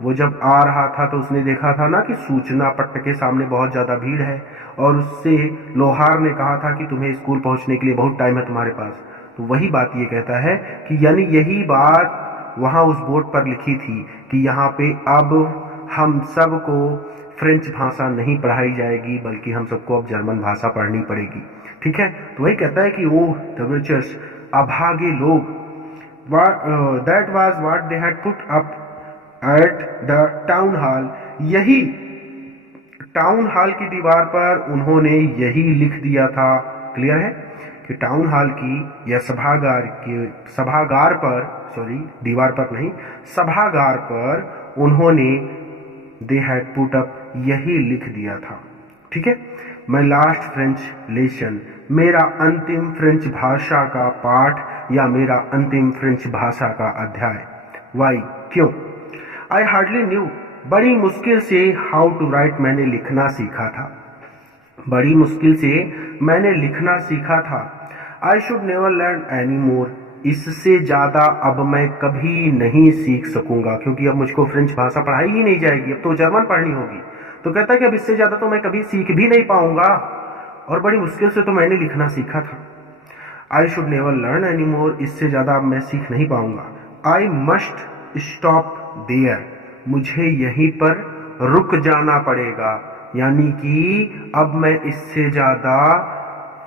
वो जब आ रहा था तो उसने देखा था ना कि सूचना पट्ट के सामने बहुत ज्यादा भीड़ है, और उससे लोहार ने कहा था कि तुम्हें स्कूल पहुंचने के लिए बहुत टाइम है तुम्हारे पास। तो वही बात ये कहता है कि यानी यही बात वहां उस बोर्ड पर लिखी थी कि यहाँ पे अब हम सबको फ्रेंच भाषा नहीं पढ़ाई जाएगी, बल्कि हम सबको अब जर्मन भाषा पढ़नी पड़ेगी। ठीक है, तो वही कहता है कि वो द अभागे लोग, that was what they had put up at the town hall, यही टाउन हॉल की दीवार पर उन्होंने यही लिख दिया था। क्लियर है कि टाउन हॉल की या सभागार पर, सॉरी दीवार पर नहीं, सभागार पर उन्होंने दे हैड पुट अप, यही लिख दिया था। ठीक है, माई लास्ट फ्रेंच लेसन, मेरा अंतिम फ्रेंच भाषा का पाठ या मेरा अंतिम फ्रेंच भाषा का अध्याय। वाई, क्यों? आई हार्डली न्यू, बड़ी मुश्किल से, हाउ टू राइट, मैंने लिखना सीखा था, बड़ी मुश्किल से मैंने लिखना सीखा था। I should never learn any more, इससे ज्यादा अब मैं कभी नहीं सीख सकूंगा, क्योंकि अब मुझको फ्रेंच भाषा पढ़ाई ही नहीं जाएगी, अब तो जर्मन पढ़नी होगी। तो कहता है कि अब इससे ज्यादा तो मैं कभी सीख भी नहीं पाऊंगा, और बड़ी मुश्किल से तो मैंने लिखना सीखा था। I should never learn any more, इससे ज्यादा अब मैं सीख नहीं पाऊंगा। आई मस्ट स्टॉप देयर, मुझे यहीं पर रुक जाना पड़ेगा, यानी कि अब मैं इससे ज्यादा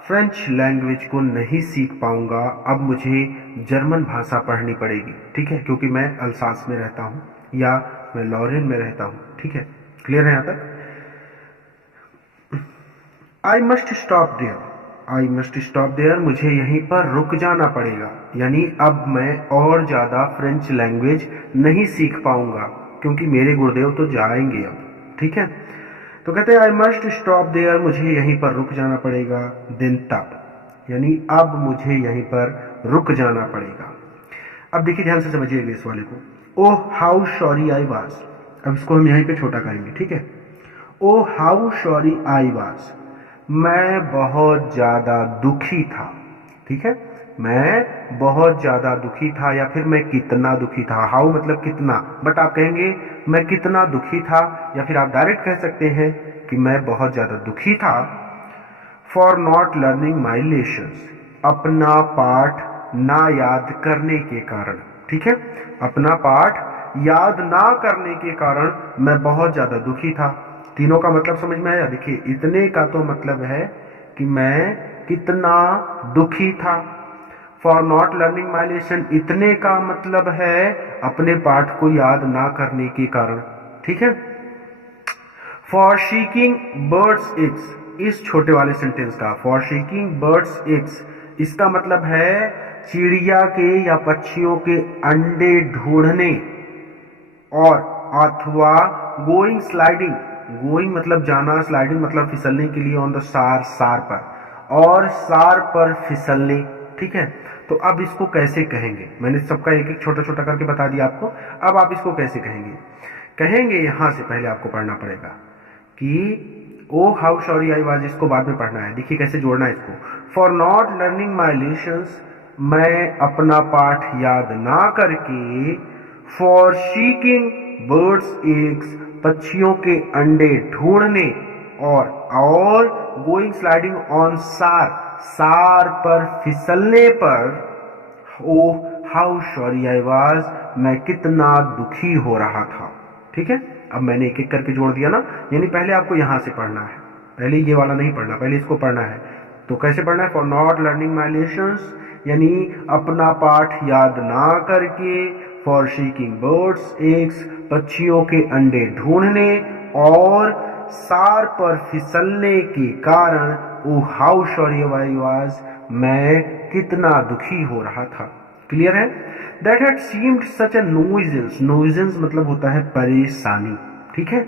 फ्रेंच लैंग्वेज को नहीं सीख पाऊंगा, अब मुझे जर्मन भाषा पढ़नी पड़ेगी। ठीक है, क्योंकि मैं अल्सास में रहता हूं या मैं लॉरेन में रहता हूं। ठीक है, क्लियर है यहां तक? I must stop there, I must stop there, मुझे यहीं पर रुक जाना पड़ेगा, यानी अब मैं और ज्यादा फ्रेंच लैंग्वेज नहीं सीख पाऊंगा, क्योंकि मेरे गुरुदेव तो जाएंगे अब। ठीक है, तो कहते हैं आई मस्ट स्टॉप देयर, मुझे यहीं पर रुक जाना पड़ेगा। दिन तक, यानी अब मुझे यहीं पर रुक जाना पड़ेगा। अब देखिए ध्यान से समझिएगा इस वाले को। Oh how sorry I was, अब इसको हम यहीं पे छोटा करेंगे। ठीक है, oh how sorry I was, मैं बहुत ज्यादा दुखी था। ठीक है, मैं बहुत ज्यादा दुखी था, या फिर मैं कितना दुखी था। हाउ मतलब कितना, बट आप कहेंगे मैं कितना दुखी था, या फिर आप डायरेक्ट कह सकते हैं कि मैं बहुत ज्यादा दुखी था। For not learning my lessons, अपना पाठ ना याद करने के कारण। ठीक है, अपना पाठ याद ना करने के कारण मैं बहुत ज्यादा दुखी था। तीनों का मतलब समझ में आया? देखिए, इतने का तो मतलब है कि मैं कितना दुखी था। For not learning my lesson, इतने का मतलब है अपने पाठ को याद ना करने के कारण। ठीक है, फॉर सीकिंग बर्ड्स एग्स, इस छोटे वाले सेंटेंस का फॉर सीकिंग बर्ड्स एग्स, इसका मतलब है चिड़िया के या पक्षियों के अंडे ढूंढने, और अथवा गोइंग स्लाइडिंग, गोइंग मतलब जाना, स्लाइडिंग मतलब फिसलने के लिए, ऑन द सार, सार पर, और सार पर फिसलने। ठीक है, तो अब इसको कैसे कहेंगे? मैंने सबका एक एक छोटा छोटा करके बता दिया आपको। अब आप इसको कैसे कहेंगे? कहेंगे यहां से पहले आपको पढ़ना पड़ेगा कि ओ हाउ सॉरी आई वाज, इसको बाद में पढ़ना है। देखिए कैसे जोड़ना है इसको। For not learning my lessons, मैं अपना पाठ याद ना करके, फॉर सीकिंग बर्ड्स एग्स, पक्षियों के अंडे ढूंढने, और गोइंग स्लाइडिंग ऑन सार, सार पर फिसलने पर, ओ हाउ सॉरी आई वाज, मैं कितना दुखी हो रहा था। ठीक है, अब मैंने एक एक करके जोड़ दिया ना, यानी पहले आपको यहां से पढ़ना है, पहले ये वाला नहीं पढ़ना, पहले इसको पढ़ना है। तो कैसे पढ़ना है? For not learning my lessons, यानी अपना पाठ याद ना करके, फॉर सीकिंग बर्ड्स एग्स, पक्षियों के अंडे ढूंढने, और सार पर फिसलने के कारण ओ हाउ सॉरी आई वाज, मैं कितना दुखी हो रहा था। क्लियर है? दैट हैड सीम्ड सच ए नोइजेंस, नोइजेंस मतलब होता है परेशानी, ठीक है।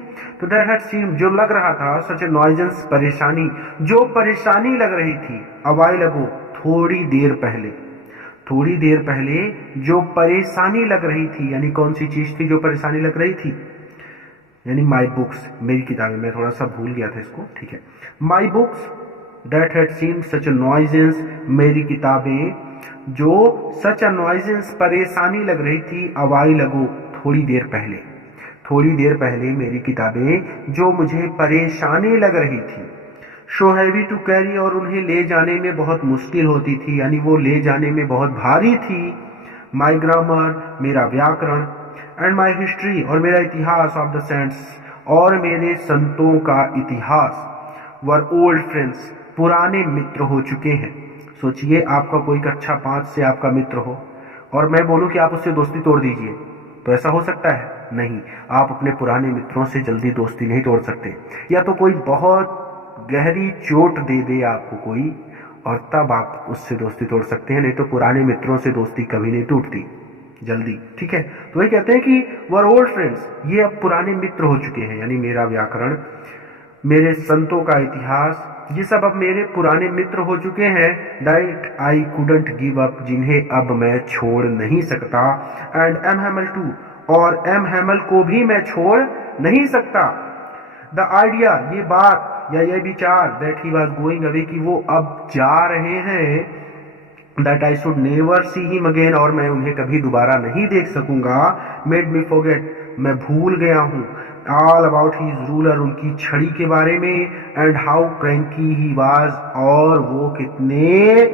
तो दैट हैड सीम्ड जो लग रहा था, सच ए नोइजेंस परेशानी, जो परेशानी लग रही थी, अवाइल अगो थोड़ी देर पहले, थोड़ी देर पहले जो परेशानी लग रही थी, यानी कौन सी चीज थी जो परेशानी लग रही थी, यानी माई बुक्स, मेरी किताबें, मैं थोड़ा सा भूल गया था इसको, ठीक है। My books that had seemed such a nuisance, मेरी किताबें जो सच ए नॉइजेंस परेशानी लग रही थी, अवाई लगो थोड़ी देर पहले, थोड़ी देर पहले मेरी किताबें जो मुझे परेशानी लग रही थी, शो हैवी टू कैरी, और उन्हें ले जाने में बहुत मुश्किल होती थी, यानी वो ले जाने में बहुत भारी थी। माई ग्रामर, मेरा व्याकरण, एंड माई हिस्ट्री, और मेरा इतिहास, ऑफ द सेंट्स, और मेरे संतों का इतिहास, वर ओल्ड फ्रेंड्स, पुराने मित्र हो चुके हैं। सोचिए आपका कोई कक्षा 5 से आपका मित्र हो और मैं बोलूं कि आप उससे दोस्ती तोड़ दीजिए, तो ऐसा हो सकता है? नहीं, आप अपने पुराने मित्रों से जल्दी दोस्ती नहीं तोड़ सकते। या तो कोई बहुत गहरी चोट दे दे आपको कोई, और तब आप उससे दोस्ती तोड़ सकते हैं, नहीं तो पुराने मित्रों से दोस्ती कभी नहीं टूटती जल्दी, ठीक है। तो वही कहते हैं कि वर ओल्ड फ्रेंड्स, ये अब पुराने मित्र हो चुके हैं, यानी मेरा व्याकरण, मेरे संतों का इतिहास, ये सब अब मेरे पुराने मित्र हो चुके हैं। That I couldn't give up, जिन्हें अब मैं छोड़ नहीं सकता। एंड एम हैमल टू, और एम हैमल को भी मैं छोड़ नहीं सकता। द आइडिया, ये बात या ये विचार, that he was going away, कि वो अब जा रहे हैं, that I should never see him again, और मैं उन्हें कभी दोबारा नहीं देख सकूंगा, मेड मी फॉरगेट, मैं भूल गया हूं, ऑल अबाउट हीज रूलर, उनकी छड़ी के बारे में, and how cranky he was, और वो कितने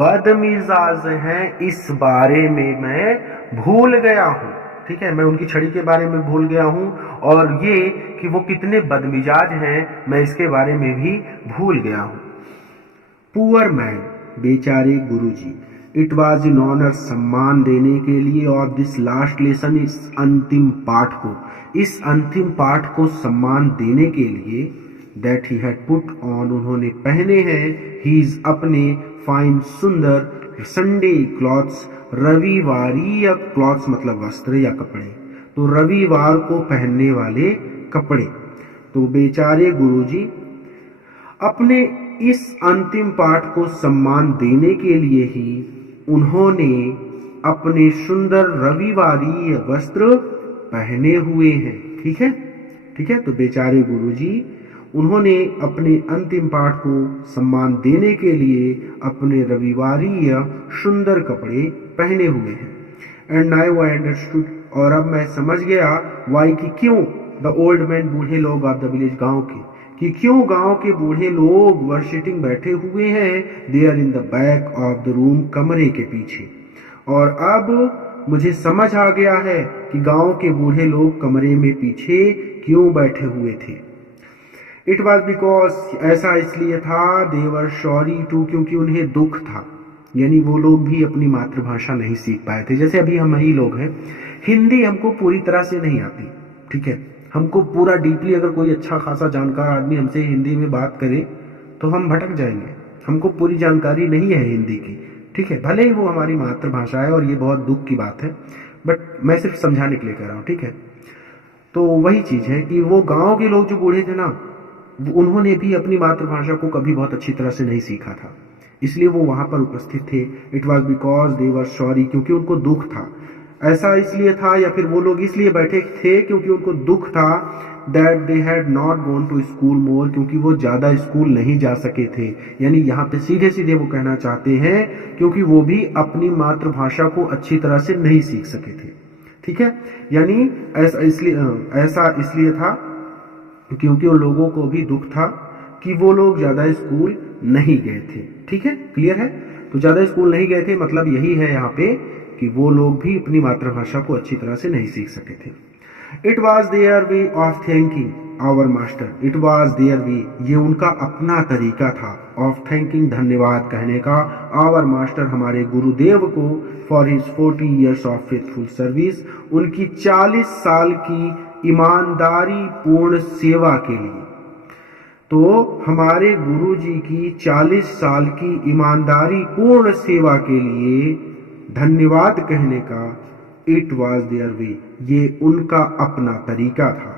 बदमिजाज हैं, इस बारे में मैं भूल गया हूं, ठीक है। मैं उनकी छड़ी के बारे में भूल गया हूं, और ये कि वो कितने बदमिजाज हैं, मैं इसके बारे में भी भूल गया हूं। पुअर मैन, बेचारे गुरुजी, इट वॉज इन ऑनर, सम्मान देने के लिए, और दिस लास्ट लेसन, इस अंतिम पाठ को, इस अंतिम पाठ को सम्मान देने के लिए, that he had put on, उन्होंने पहने हैं, हीज अपने, फाइन सुंदर, संडे क्लॉथ्स, रविवारी, या क्लॉथ्स मतलब वस्त्र या कपड़े, तो रविवार को पहनने वाले कपड़े। तो बेचारे गुरुजी अपने इस अंतिम पाठ को सम्मान देने के लिए ही उन्होंने अपने सुंदर रविवारी वस्त्र पहने हुए हैं, ठीक है, ठीक है। तो बेचारे गुरुजी उन्होंने अपने अंतिम पाठ को सम्मान देने के लिए अपने रविवारी या सुंदर कपड़े पहने हुए हैं। एंड नाउ आई अंडरस्टूड, और अब मैं समझ गया, वाई, कि क्यों, द ओल्ड मैन, बूढ़े लोग ऑफ द विलेज, गांव के, कि क्यों गांव के बूढ़े लोग वर सिटिंग बैठे हुए हैं, they are in the back of the room, कमरे के पीछे। और अब मुझे समझ आ गया है कि गांव के बूढ़े लोग कमरे में पीछे क्यों बैठे हुए थे। इट वॉज बिकॉज, ऐसा इसलिए था, दे वर सॉरी टू, क्योंकि उन्हें दुख था, यानी वो लोग भी अपनी मातृभाषा नहीं सीख पाए थे। जैसे अभी हम ही लोग हैं, हिंदी हमको पूरी तरह से नहीं आती, ठीक है, हमको पूरा डीपली, अगर कोई अच्छा खासा जानकार आदमी हमसे हिंदी में बात करे तो हम भटक जाएंगे, हमको पूरी जानकारी नहीं है हिंदी की, ठीक है, भले ही वो हमारी मातृभाषा है, और ये बहुत दुख की बात है, बट मैं सिर्फ समझाने के लिए कह रहा हूँ, ठीक है। तो वही चीज है कि वो गांव के लोग जो बूढ़े थे ना, उन्होंने भी अपनी मातृभाषा को कभी बहुत अच्छी तरह से नहीं सीखा था, इसलिए वो वहां पर उपस्थित थे। It was because they were sorry, क्योंकि उनको दुख था, ऐसा इसलिए था, या फिर वो लोग इसलिए बैठे थे क्योंकि उनको दुख था, that they had not gone to school more, क्योंकि वो ज्यादा स्कूल नहीं जा सके थे। यानी यहाँ पे सीधे सीधे वो कहना चाहते हैं क्योंकि वो भी अपनी मातृभाषा को अच्छी तरह से नहीं सीख सके थे, ठीक है। यानी ऐसा इसलिए था क्योंकि उन लोगों को भी दुख था कि वो लोग ज्यादा स्कूल नहीं गए थे, ठीक है, क्लियर है। तो ज्यादा स्कूल नहीं गए थे मतलब यही है यहाँ पे कि वो लोग भी अपनी मातृभाषा को अच्छी तरह से नहीं सीख सके थे। It was their way of thanking our master, it was their way, ये उनका अपना तरीका था, ऑफ थैंकिंग, धन्यवाद कहने का, आवर मास्टर, हमारे गुरुदेव को, for his 40 years of faithful service, उनकी 40 साल की ईमानदारी पूर्ण सेवा के लिए, तो हमारे गुरुजी की 40 साल की ईमानदारी पूर्ण सेवा के लिए धन्यवाद कहने का इट वॉज देयर वे, ये उनका अपना तरीका था।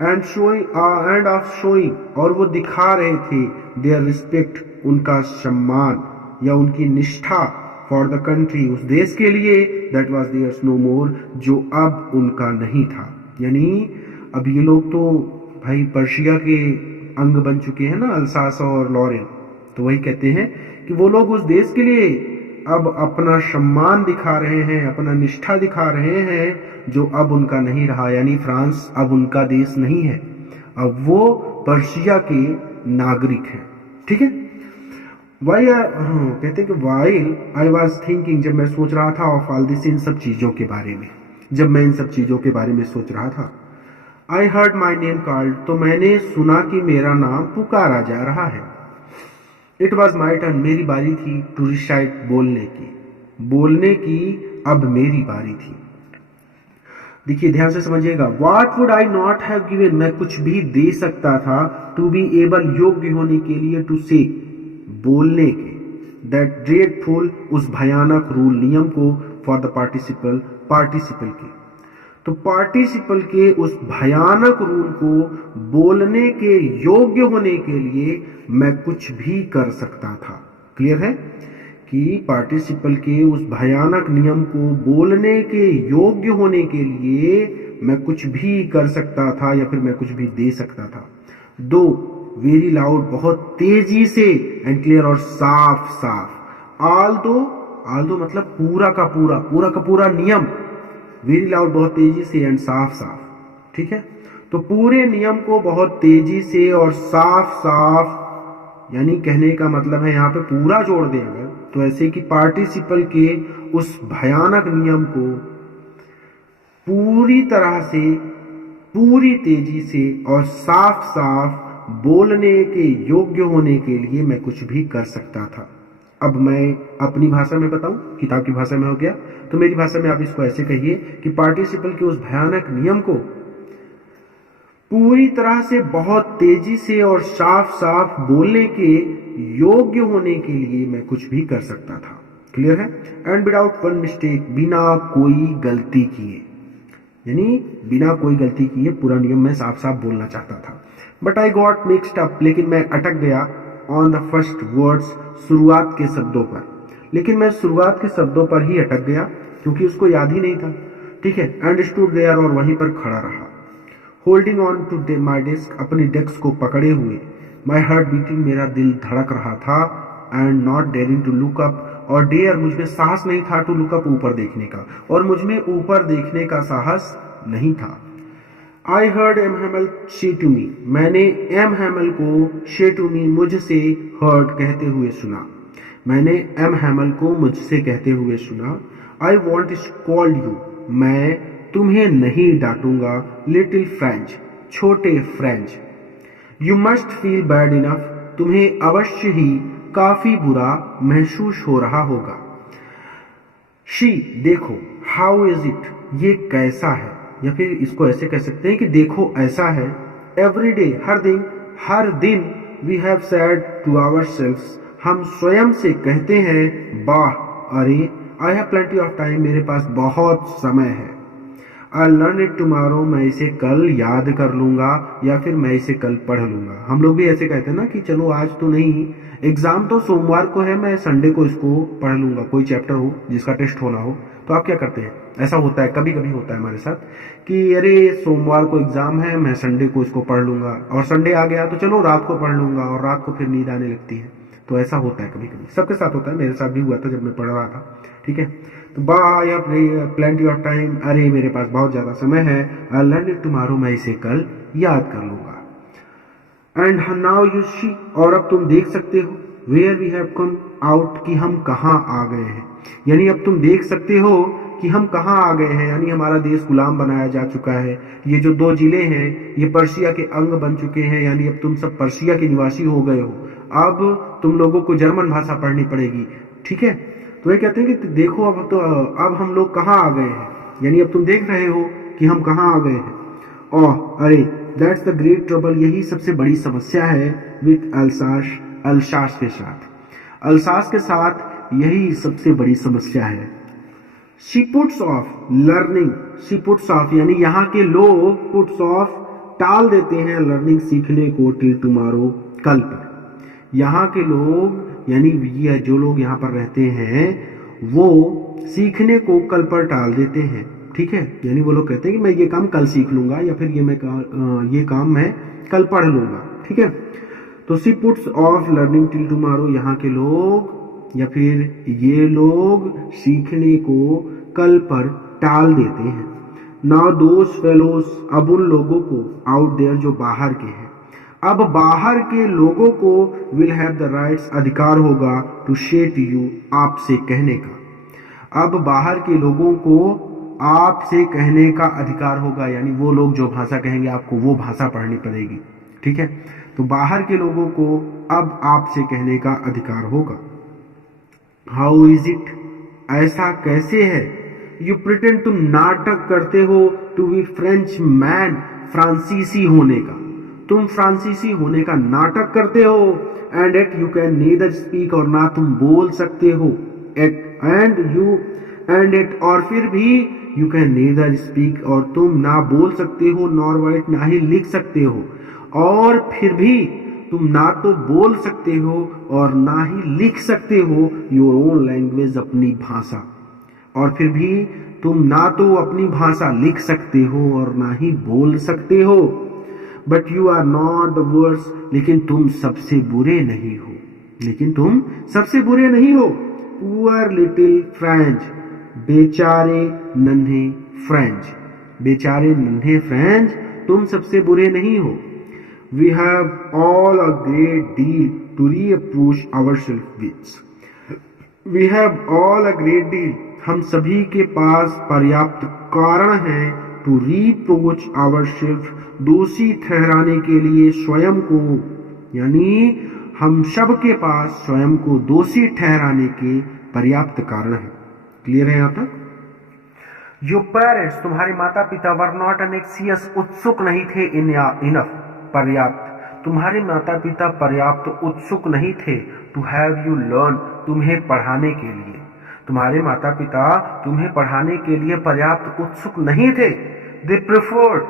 एंड ऑफ शोइंग, और वो दिखा रहे थे देयर रिस्पेक्ट, उनका सम्मान या उनकी निष्ठा फॉर द कंट्री, उस देश के लिए, दैट वॉज देयर्स नो मोर, जो अब उनका नहीं था। यानी अब ये लोग तो भाई पर्शिया के अंग बन चुके हैं ना, अल्सास और लॉरेन, तो वही कहते हैं कि वो लोग उस देश के लिए अब अपना सम्मान दिखा रहे हैं, अपना निष्ठा दिखा रहे हैं, जो अब उनका नहीं रहा। यानी फ्रांस अब उनका देश नहीं है, अब वो पर्शिया के नागरिक हैं। ठीक है, कहते हैं कि वाइल आई वॉज थिंकिंग, जब मैं सोच रहा था ऑफ ऑल दिस, इन सब चीजों के बारे में, जब मैं इन सब चीजों के बारे में सोच रहा था, I heard my name called, तो मैंने सुना कि मेरा नाम पुकारा जा रहा है। इट वॉज माई टर्न, मेरी बारी थी टू रिसाइट, बोलने की अब मेरी बारी थी। देखिए ध्यान से समझिएगा, what would I not have given, मैं कुछ भी दे सकता था, टू बी एबल, योग्य होने के लिए, टू से, बोलने के, दैट ड्रेडफुल, उस भयानक रूल, नियम को, फॉर द पार्टिसिपल के, तो पार्टिसिपल के उस भयानक रूल को बोलने के योग्य होने के लिए मैं कुछ भी कर सकता था। क्लियर है कि पार्टिसिपल के उस भयानक नियम को बोलने के योग्य होने के लिए मैं कुछ भी कर सकता था या फिर मैं कुछ भी दे सकता था। दो, वेरी लाउड, बहुत तेजी से, एंड क्लियर, और साफ साफ। आल दो मतलब पूरा का पूरा नियम, वेरी लाउड बहुत तेजी से, एंड साफ साफ। ठीक है, तो पूरे नियम को बहुत तेजी से और साफ साफ, यानी कहने का मतलब है यहाँ पे पूरा जोड़ दें अगर, तो ऐसे कि पार्टिसिपल के उस भयानक नियम को पूरी तरह से, पूरी तेजी से और साफ साफ बोलने के योग्य होने के लिए मैं कुछ भी कर सकता था। अब मैं अपनी भाषा में बताऊं, किताब की भाषा में हो गया, तो मेरी भाषा में आप इसको ऐसे कहिए कि पार्टिसिपल के उस भयानक नियम को पूरी तरह से बहुत तेजी से और साफ साफ बोलने के योग्य होने के लिए मैं कुछ भी कर सकता था। क्लियर है, एंड विदाउट वन मिस्टेक, बिना कोई गलती किए, यानी बिना कोई गलती किए पूरा नियम मैं साफ साफ बोलना चाहता था। But I got mixed up, लेकिन मैं अटक गया, ऑन द फर्स्ट वर्ड्स, शुरुआत के शब्दों पर, लेकिन मैं शुरुआत के शब्दों पर ही अटक गया क्योंकि उसको याद ही नहीं था। ठीक है, एंड स्टूड देयर, और वहीं पर खड़ा रहा, holding on to my desk, अपनी डेस्क को पकड़े हुए, माई हार्ट बीटिंग, मेरा दिल धड़क रहा था, and not daring to look up, और डेयर, मुझमें साहस नहीं था, टू लुक अप, ऊपर देखने का, और मुझमें ऊपर देखने का साहस नहीं था। आई हर्ड एम हैमल से टू मी, मैंने एम हैमल को से टू मी, मुझसे, हर्ड कहते हुए सुना, मैंने एम हैमल को मुझसे कहते हुए सुना। आई वॉन्ट स्कॉल्ड यू, मैं तुम्हें नहीं डांटूंगा, लिटिल फ्रेंच, छोटे French, you must feel bad enough, तुम्हें अवश्य ही काफी बुरा महसूस हो रहा होगा। शी, देखो, हाउ इज इट, ये कैसा है, या फिर इसको ऐसे कह सकते हैं कि देखो ऐसा है, एवरी डे, हर दिन, we have said to ourselves, हम स्वयं से कहते हैं, वाह, अरे, I have plenty of time, मेरे पास बहुत समय है, आई लर्न इट टुमारो, मैं इसे कल याद कर लूंगा, या फिर मैं इसे कल पढ़ लूंगा। हम लोग भी ऐसे कहते हैं ना कि चलो आज तो नहीं, एग्जाम तो सोमवार को है, मैं संडे को इसको पढ़ लूंगा, कोई चैप्टर हो जिसका टेस्ट होना हो। तो आप क्या करते हैं, ऐसा होता है, कभी कभी होता है हमारे साथ कि अरे सोमवार को एग्जाम है, मैं संडे को इसको पढ़ लूंगा, और संडे आ गया तो चलो रात को पढ़ लूंगा, और रात को फिर नींद आने लगती है। तो ऐसा होता है कभी कभी, सबके साथ होता है, मेरे साथ भी हुआ था जब मैं पढ़ रहा था। ठीक है, तो प्लेंटी ऑफ टाइम, अरे मेरे पास बहुत ज्यादा समय है, आई लर्न इट टुमारो, मैं इसे कल याद कर लूंगा। एंड नाउ यू सी, और अब तुम देख सकते हो, where we have come out, कि हम कहाँ आ गए हैं, यानी अब तुम देख सकते हो कि हम कहाँ आ गए हैं, यानी हमारा देश गुलाम बनाया जा चुका है, ये जो 2 जिले हैं ये पर्शिया के अंग बन चुके हैं, यानी अब तुम सब पर्शिया के निवासी हो गए हो, अब तुम लोगों को जर्मन भाषा पढ़नी पड़ेगी। ठीक है, तो ये कहते हैं कि देखो अब हम लोग कहाँ आ गए हैं, यानी अब तुम देख रहे हो कि हम कहाँ आ गए हैं। ओह, अरे, दैट्स द ग्रेट ट्रबल, यही सबसे बड़ी समस्या है विथ अल्सास के साथ, अल्सास के साथ यही सबसे बड़ी समस्या है। She puts of learning, she puts of यानी यहाँ के लोग पुट्स ऑफ टाल देते हैं लर्निंग सीखने को टिल टुमारो कल पर। यहाँ के लोग यानी ये जो लोग यहाँ पर रहते हैं वो सीखने को कल पर टाल देते हैं, ठीक है। यानी वो लोग कहते हैं कि मैं ये काम कल सीख लूंगा या फिर ये काम मैं कल पढ़ लूंगा, ठीक है। तो she puts of learning till tomorrow, यहाँ के लोग या फिर ये लोग सीखने को कल पर टाल देते हैं। नाउ दोस फेलोज, अब उन लोगों को आउट देयर जो बाहर के हैं, अब बाहर के लोगों को विल हैव द राइट्स, अधिकार होगा टू से टू यू, आपसे कहने का। अब बाहर के लोगों को आपसे कहने का अधिकार होगा, यानी वो लोग जो भाषा कहेंगे आपको वो भाषा पढ़नी पड़ेगी, ठीक है। तो बाहर के लोगों को अब आपसे कहने का अधिकार होगा। हाउ इज इट, ऐसा कैसे है। यू प्रिटेंड, तुम नाटक करते हो टू बी फ्रेंच मैन, फ्रांसीसी होने का, तुम फ्रांसीसी होने का नाटक करते हो। And yet you can neither speak, और ना तुम बोल सकते हो। एंड एट और फिर भी यू कैन नीदर स्पीक, और तुम ना बोल सकते हो, नॉर राइट ना ही लिख सकते हो, और फिर भी तुम ना तो बोल सकते हो और ना ही लिख सकते हो योर ओन लैंग्वेज, अपनी भाषा, और फिर भी तुम ना तो अपनी भाषा लिख सकते हो और ना ही बोल सकते हो। But you are not the worst, लेकिन तुम सबसे बुरे नहीं हो, लेकिन तुम सबसे बुरे नहीं हो। पुअर लिटिल फ्रेंच, बेचारे नन्हे फ्रेंच, बेचारे नन्हे फ्रेंच, तुम सबसे बुरे नहीं हो। We have all a great deal to reproach ourselves with, we have all a great deal, हम सभी के पास पर्याप्त कारण है टू रीप्रोच आवरसेल्फ, दोषी ठहराने के लिए स्वयं को, यानी हम सब के पास स्वयं को दोषी ठहराने के पर्याप्त कारण है। क्लियर है यहाँ तक। योर पेरेंट्स, तुम्हारे माता पिता वर नॉट एनेक्सियस, उत्सुक नहीं थे, इनफ, पर्याप्त, तुम्हारे माता पिता पर्याप्त उत्सुक नहीं थे, टू हैव यू लर्न, तुम्हें पढ़ाने के लिए, तुम्हारे माता पिता तुम्हें पढ़ाने के लिए पर्याप्त उत्सुक नहीं थे। दे प्रेफर्ड,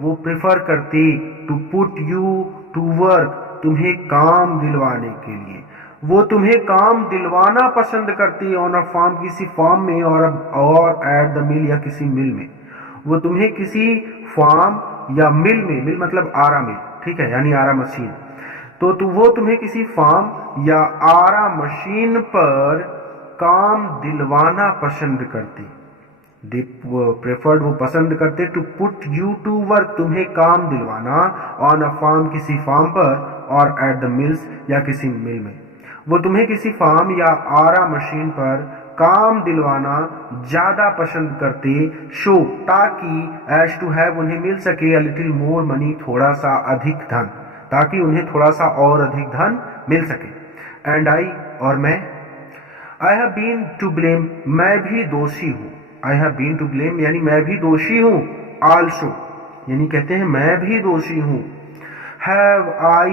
वो प्रेफर करते, to put you to work, तुम्हें काम दिलवाने के लिए, वो तुम्हें काम दिलवाना पसंद करती ऑन अ फार्म, किसी फार्म में, और एट द मिल, या किसी मिल में, वो तुम्हें किसी फार्म या मिल में, मिल मतलब आरा मिल, ठीक है, यानी आरा मशीन, तो वो तुम्हें किसी फार्म या आरा मशीन पर काम दिलवाना पसंद करती। दे प्रेफर्ड, वो पसंद करते, to put you to work, तुम्हें काम दिलवाना, ऑन अ फार्म, किसी फार्म पर, और एट द मिल्स, या किसी मिल में, वो तुम्हें किसी फार्म या आरा मशीन पर काम दिलवाना ज्यादा पसंद करते, शो, ताकि, एज टू हैव, उन्हें मिल सके, अ लिटिल मोर मनी, थोड़ा सा अधिक धन, ताकि उन्हें थोड़ा सा और अधिक धन मिल सके। एंड आई, और मैं, I have been to blame, मैं भी दोषी हूं, I have been to blame यानी मैं भी दोषी हूं, आल्सो यानी कहते हैं मैं भी दोषी हूं। Have I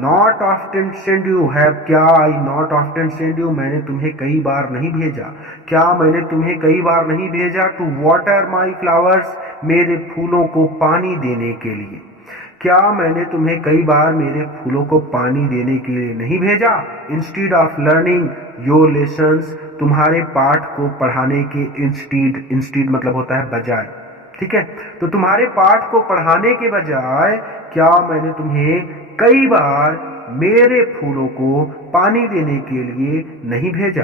not often send you, have क्या आई नॉट ऑफ्टन सेंड यू, मैंने तुम्हें कई बार नहीं भेजा, क्या मैंने तुम्हें कई बार नहीं भेजा, टू वाटर माई फ्लावर्स, मेरे फूलों को पानी देने के लिए, क्या मैंने तुम्हें कई बार मेरे फूलों को पानी देने के लिए नहीं भेजा। Instead of learning your lessons, तुम्हारे पाठ को पढ़ाने के, इंस्टीड मतलब होता है बजाय, ठीक है, तो तुम्हारे पाठ को पढ़ाने के बजाय क्या मैंने तुम्हें कई बार मेरे फूलों को पानी देने के लिए नहीं भेजा।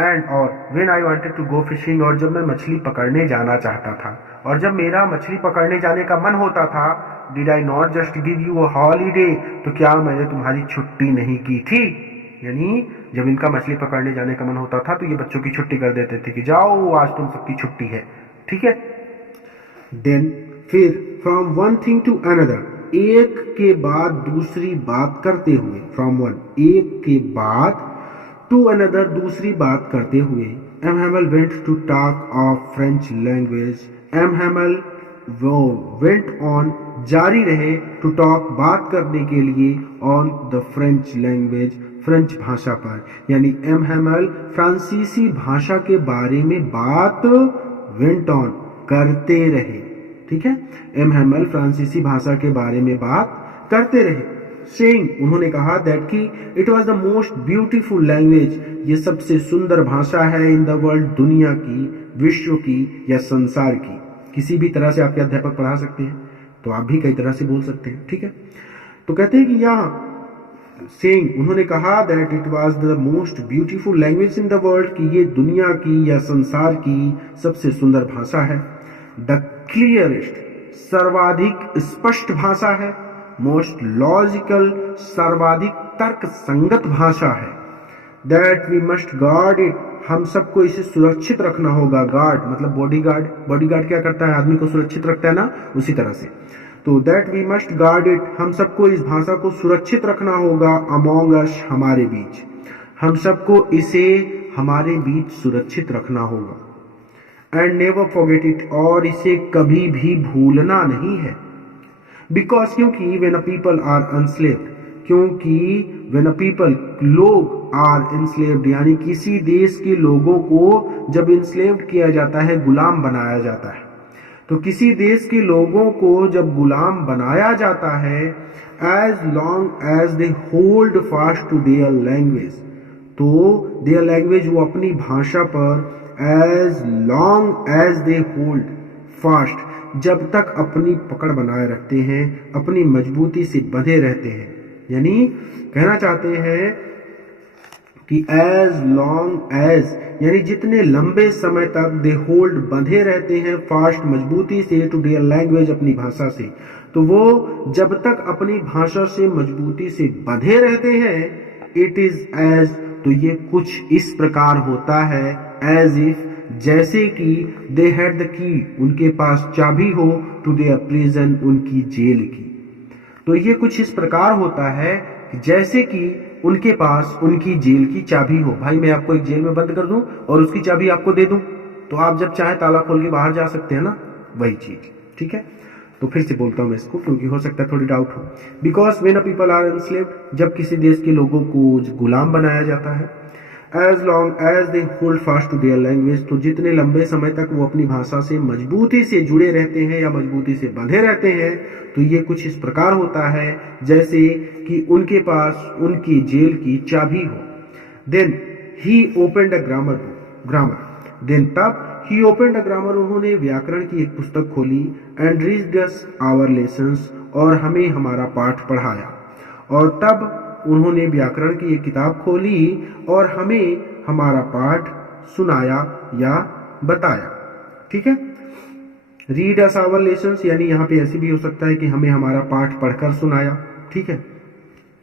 एंड और when I wanted to go fishing, और जब मैं मछली पकड़ने जाना चाहता था, और जब मेरा मछली पकड़ने जाने का मन होता था, did I not just give you a holiday, तो क्या मैंने तुम्हारी छुट्टी नहीं की थी। यानी जब इनका मछली पकड़ने जाने का मन होता था तो ये बच्चों की छुट्टी कर देते थे कि जाओ आज तुम सबकी छुट्टी है, ठीक है। देन फिर from one thing to another, एक के बाद दूसरी बात करते हुए, फ्रॉम वन एक के बाद, टू अनदर दूसरी बात करते हुए, M Hamel went to talk of French language, M Hamel वो वेंट ऑन जारी रहे टू टॉक बात करने के लिए on the French language French भाषा पर, यानी एम हैमल फ्रांसीसी भाषा के बारे में बात वेंट ऑन करते रहे। ठीक है, एम हैमल फ्रांसीसी भाषा के बारे में बात करते रहे। सेइंग, उन्होंने कहा दैट कि it was the most beautiful language, ये सबसे सुंदर भाषा है इन द वर्ल्ड, दुनिया की, विश्व की या संसार की। किसी भी तरह से आपके अध्यापक पढ़ा सकते हैं, तो आप भी कई तरह से बोल सकते हैं। ठीक है, तो कहते हैं कि यहाँ सेइंग, उन्होंने कहा that it was the most beautiful language in the world, कि ये दुनिया की या संसार की सबसे सुंदर भाषा है। द क्लियरेस्ट, सर्वाधिक स्पष्ट भाषा है। मोस्ट लॉजिकल, सर्वाधिक तर्क संगत भाषा है। That we must guard it, हम सबको इसे सुरक्षित रखना होगा। गार्ड मतलब बॉडीगार्ड, बॉडीगार्ड क्या करता है, आदमी को सुरक्षित रखता है ना, उसी तरह से। तो that we must guard it, हम सबको इस भाषा को सुरक्षित रखना होगा। अमोंग अस, हमारे बीच, हम सबको इसे हमारे बीच सुरक्षित रखना होगा। एंड नेवर फॉरगेट इट, और इसे कभी भी भूलना नहीं है। बिकॉज, क्योंकि व्हेन अ पीपल आर अनस्लेव्ड, क्योंकि व्हेन अ पीपल, लोग, आर एनस्लेव्ड, यानी किसी देश के लोगों को जब इंस्लेव्ड किया जाता है, गुलाम बनाया जाता है, तो किसी देश के लोगों को जब गुलाम बनाया जाता है, as long as they hold fast to their language, तो देयर लैंग्वेज, वो अपनी भाषा पर, as long as they hold fast, जब तक अपनी पकड़ बनाए रखते हैं, अपनी मजबूती से बंधे रहते हैं। यानी कहना चाहते हैं कि एज लॉन्ग एज, यानी जितने लंबे समय तक दे होल्ड, बंधे रहते हैं, फास्ट, मजबूती से, टू देयर लैंग्वेज, अपनी भाषा से, तो वो जब तक अपनी भाषा से मजबूती से बंधे रहते हैं, इट इज एज, तो ये कुछ इस प्रकार होता है, एज इफ, जैसे कि दे हैड द की, उनके पास चाबी हो, टू देयर प्रिजन, उनकी जेल की। तो ये कुछ इस प्रकार होता है जैसे कि उनके पास उनकी जेल की चाबी हो। भाई मैं आपको एक जेल में बंद कर दूं और उसकी चाबी आपको दे दूं, तो आप जब चाहे ताला खोल के बाहर जा सकते हैं ना, वही चीज। ठीक है, तो फिर से बोलता हूं मैं इसको, क्योंकि हो सकता है थोड़ी डाउट हो। Because when a people are enslaved, जब किसी देश के लोगों को गुलाम बनाया जाता है, as long as they hold fast to their language, तो जितने लंबे समय तक वो अपनी भाषा से मजबूती से जुड़े रहते हैं या मजबूती से बंधे रहते हैं, तो ये कुछ इस प्रकार होता है जैसे कि उनके पास उनकी जेल की चाबी हो। Then he opened a grammar book, grammar, then तब ही ओपनड अ ग्रामर, उन्होंने व्याकरण की एक पुस्तक खोली, and read us our lessons, और हमें हमारा पाठ पढ़ाया। और तब उन्होंने व्याकरण की एक किताब खोली और हमें हमारा पाठ सुनाया या बताया। ठीक है, रीड अस आवर लेसन्स, यानी यहाँ पे ऐसे भी हो सकता है कि हमें हमारा पाठ पढ़कर सुनाया। ठीक है,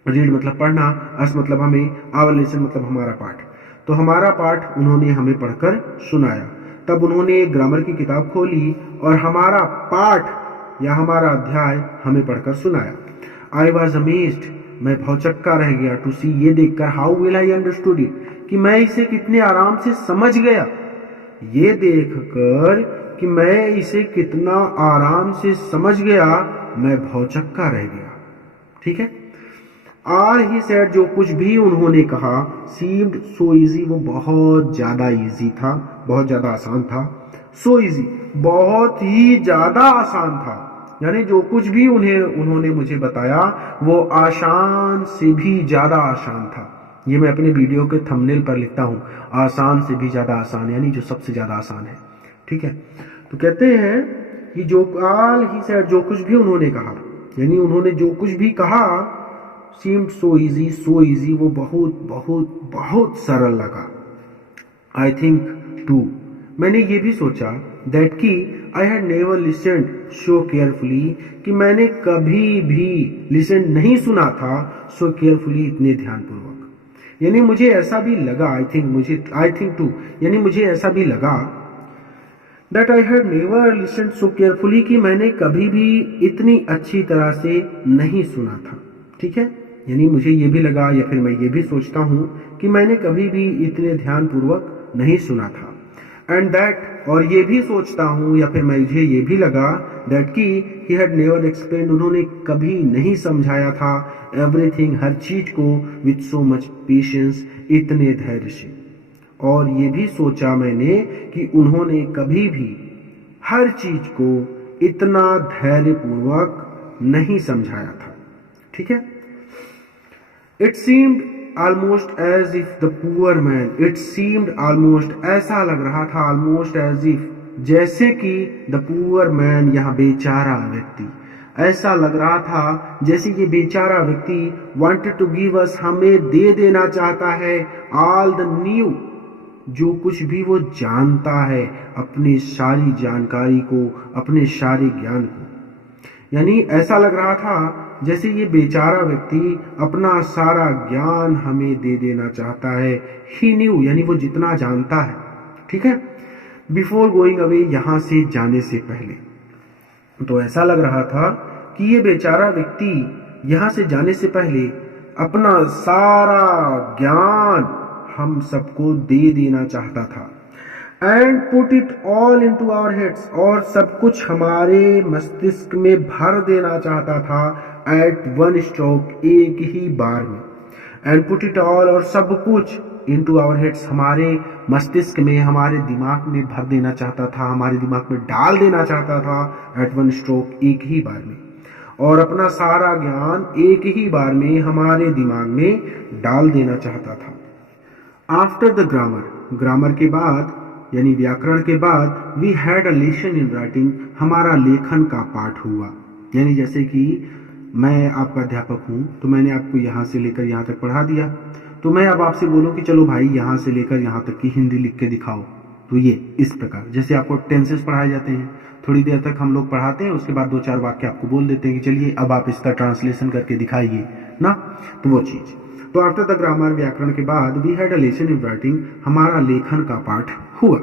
रीड मतलब पढ़ना, अस मतलब हमें, आवर लेसन मतलब हमारा पाठ, तो हमारा पाठ उन्होंने हमें पढ़कर सुनाया। तब उन्होंने एक ग्रामर की किताब खोली और हमारा पाठ या हमारा अध्याय हमें पढ़कर सुनाया। आई वॉज अमेज्ड, मैं भौचक्का रह गया, टू सी, ये देखकर, how will I understood it, कि मैं इसे कितने आराम से समझ गया। ये देखकर कि मैं इसे कितना आराम से समझ गया, मैं भौचक्का रह गया। ठीक है, आर ही सेड, जो कुछ भी उन्होंने कहा, सीम्ड सो इजी, वो बहुत ज्यादा इजी था, बहुत ज्यादा आसान था। सो इजी, बहुत ही ज्यादा आसान था, यानी जो कुछ भी उन्होंने मुझे बताया वो आसान से भी ज्यादा आसान था। ये मैं अपने वीडियो के थंबनेल पर लिखता हूं, आसान से भी ज्यादा आसान, यानी जो सबसे ज्यादा आसान है। ठीक है, तो कहते हैं कि जो आल ही सेड, जो कुछ भी उन्होंने कहा, यानी उन्होंने जो कुछ भी कहा, seemed so easy, so easy, वो बहुत बहुत बहुत सरल लगा। आई थिंक टू, मैंने ये भी सोचा, दैट कि I had never listened so carefully, कि मैंने कभी भी लिसन नहीं सुना था सो केयरफुली, इतने ध्यानपूर्वक। यानी मुझे ऐसा भी लगा, आई थिंक टू, यानी मुझे ऐसा भी लगा that I had never listened so carefully, कि मैंने कभी भी इतनी अच्छी तरह से नहीं सुना था। ठीक है, यानी मुझे ये भी लगा या फिर मैं ये भी सोचता हूं कि मैंने कभी भी इतने ध्यानपूर्वक नहीं सुना था। एंड दैट, और ये भी सोचता हूँ या फिर मुझे ये भी लगा दैट कि ही हैड नेवर एक्सप्लेन, उन्होंने कभी नहीं समझाया था एवरीथिंग, हर चीज को विथ सो मच पेशेंस, इतने धैर्य से। और ये भी सोचा मैंने कि उन्होंने कभी भी हर चीज को इतना धैर्यपूर्वक नहीं समझाया था। ठीक है। It seemed almost as if the poor man, it seemed almost, ऐसा लग रहा था, almost as if, जैसे कि the poor man, यह बेचारा व्यक्ति, ऐसा लग रहा था जैसे ये बेचारा व्यक्ति wanted to give us, हमें दे देना चाहता है all the new, जो कुछ भी वो जानता है, अपनी सारी जानकारी को, अपने सारे ज्ञान को। यानी ऐसा लग रहा था जैसे ये बेचारा व्यक्ति अपना सारा ज्ञान हमें दे देना चाहता है। ही न्यू, यानी वो जितना जानता है। ठीक है। बिफोर गोइंग अवे, यहां से जाने से पहले। तो ऐसा लग रहा था कि ये बेचारा व्यक्ति यहां से जाने से पहले अपना सारा ज्ञान हम सबको दे देना चाहता था। And put it all into our heads, और सब कुछ हमारे मस्तिष्क में भर देना चाहता था एट वन स्ट्रोक, एक ही बार में। एंड पुट इट ऑल, और सब कुछ इनटू आवर हेड्स, हमारे मस्तिष्क में, हमारे दिमाग में भर देना चाहता था, हमारे दिमाग में डाल देना चाहता था एट वन स्ट्रोक, एक ही बार में। और अपना सारा ज्ञान एक ही बार में हमारे दिमाग में डाल देना चाहता था। आफ्टर द ग्रामर, ग्रामर के बाद यानी व्याकरण के बाद, we had a lesson in writing, हमारा लेखन का पाठ हुआ। यानी जैसे कि मैं आपका अध्यापक हूं, तो मैंने आपको यहां से लेकर यहां तक पढ़ा दिया, तो मैं अब आपसे बोलूं कि चलो भाई यहां से लेकर यहां तक की हिंदी लिख के दिखाओ, तो ये इस प्रकार, जैसे आपको टेंसेस पढ़ाए जाते हैं, थोड़ी देर तक हम लोग पढ़ाते हैं, उसके बाद 2-4 वाक्य आपको बोल देते हैं कि चलिए अब आप इसका ट्रांसलेशन करके दिखाइए ना, तो वो चीज। तो आफ्टर द ग्रामर, व्याकरण के बाद, we had a lesson in writing, हमारा लेखन का पाठ हुआ।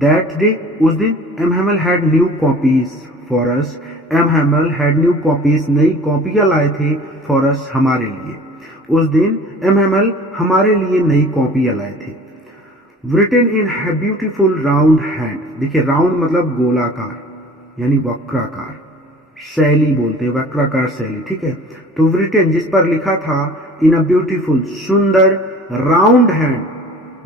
दैट डे, उस दिन, M Hamel had new copies for us, M Hamel had new copies, नई कॉपियां लाए थे, फॉर अस, हमारे लिए। उस दिन एम हैमल हमारे लिए नई कॉपियां लाए थे। written in a beautiful round hand, देखिए राउंड मतलब गोलाकार यानी वक्राकार, शैली बोलते हैं, वक्राकार शैली। ठीक है। तो written जिस पर लिखा था, in a beautiful, सुंदर, राउंड हैंड,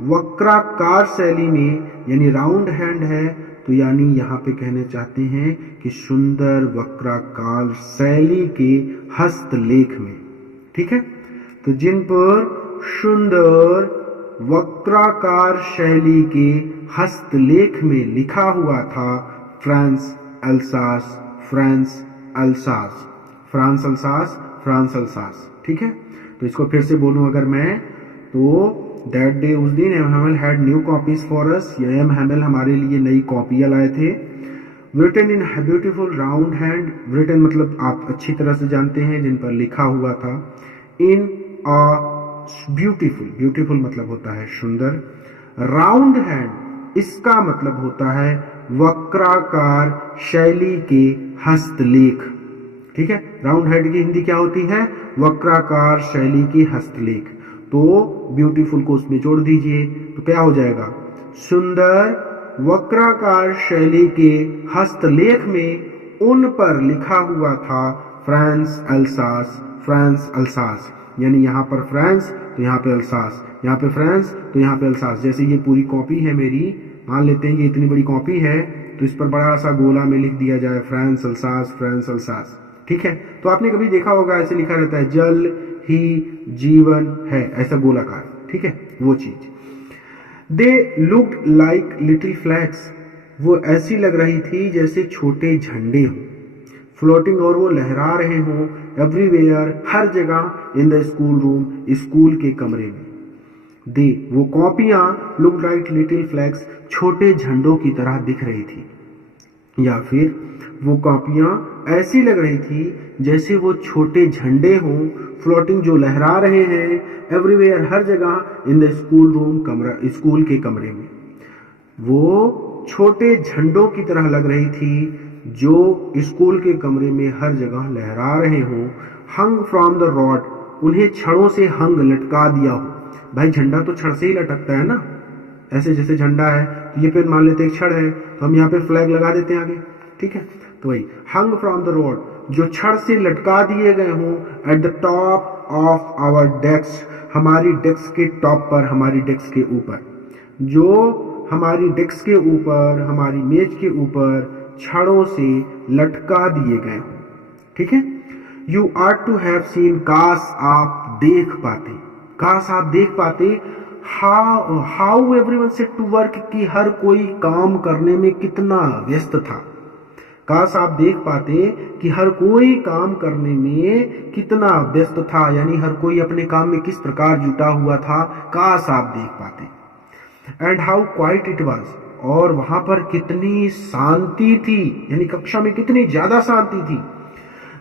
वक्राकार शैली में, यानी राउंड हैंड है तो यानी यहाँ पे कहने चाहते हैं कि सुंदर वक्राकार शैली के हस्तलेख में। ठीक है। तो जिन पर सुंदर वक्राकार शैली के हस्तलेख में लिखा हुआ था France Alsace, France Alsace, France Alsace, France Alsace. ठीक है। तो इसको फिर से बोलूं अगर मैं, तो दैट डे, उस दिन, M Hamel had new copies for us, M Hamel हमारे लिए नई कॉपियां लाए थे। written in a beautiful round hand, written मतलब आप अच्छी तरह से जानते हैं, जिन पर लिखा हुआ था। in a beautiful, beautiful मतलब होता है सुंदर, राउंड हैंड इसका मतलब होता है वक्राकार शैली के हस्तलेख। ठीक है। राउंड हैंड की हिंदी क्या होती है? वक्राकार शैली की हस्तलेख। तो ब्यूटीफुल को उसमें जोड़ दीजिए तो क्या हो जाएगा? सुंदर वक्राकार शैली के हस्तलेख में उन पर लिखा हुआ था फ्रांस अल्सास, फ्रांस अल्सास। यानी यहाँ पर फ्रांस तो यहाँ पे अल्सास, यहाँ पे फ्रांस तो यहाँ पे अल्सास। जैसे ये पूरी कॉपी है मेरी, मान लेते हैं ये इतनी बड़ी कॉपी है, तो इस पर बड़ा सा गोला में लिख दिया जाए फ्रांस अल्सास, फ्रांस अल्सास। ठीक है। तो आपने कभी देखा होगा ऐसे लिखा रहता है जल ही जीवन है, ऐसा गोलाकार। ठीक है। वो चीज। They looked like little flags, वो ऐसी लग रही थी जैसे छोटे झंडे हों, फ्लोटिंग, और वो लहरा रहे हों एवरीवेयर, हर जगह, in the school room, school के कमरे में। दे वो कॉपियां लुक लाइक लिटिल फ्लैग्स, छोटे झंडों की तरह दिख रही थी, या फिर वो कॉपियां ऐसी लग रही थी जैसे वो छोटे झंडे हों, फ्लोटिंग, जो लहरा रहे हैं एवरीवेयर, हर जगह, इन द स्कूल रूम, कमरा, स्कूल के कमरे में। वो छोटे झंडों की तरह लग रही थी जो स्कूल के कमरे में हर जगह लहरा रहे हों। हंग फ्रॉम द रॉड, उन्हें छड़ों से हंग, लटका दिया हो। भाई झंडा तो छड़ से ही लटकता है ना, ऐसे जैसे झंडा है तो ये पेन मान लेते हैं छड़ है, तो हम यहाँ पे फ्लैग लगा देते हैं आगे, ठीक है। तो वही हंग फ्रॉम द रोड, जो छड़ से लटका दिए गए हों, at the top of our desk, हमारी डेस्क के टॉप पर, हमारी डेस्क के ऊपर, जो हमारी डेस्क के ऊपर, हमारी मेज के ऊपर छड़ों से लटका दिए गए हों, ठीक है। You are to have seen, काश आप देख पाते, काश आप देख पाते, how everyone set to work, कि हर कोई काम करने में कितना व्यस्त था। काश आप देख पाते कि हर कोई काम करने में कितना व्यस्त था, यानी हर कोई अपने काम में किस प्रकार जुटा हुआ था, काश आप देख पाते। And how quite it was, और वहां पर कितनी शांति थी, यानी कक्षा में कितनी ज्यादा शांति थी।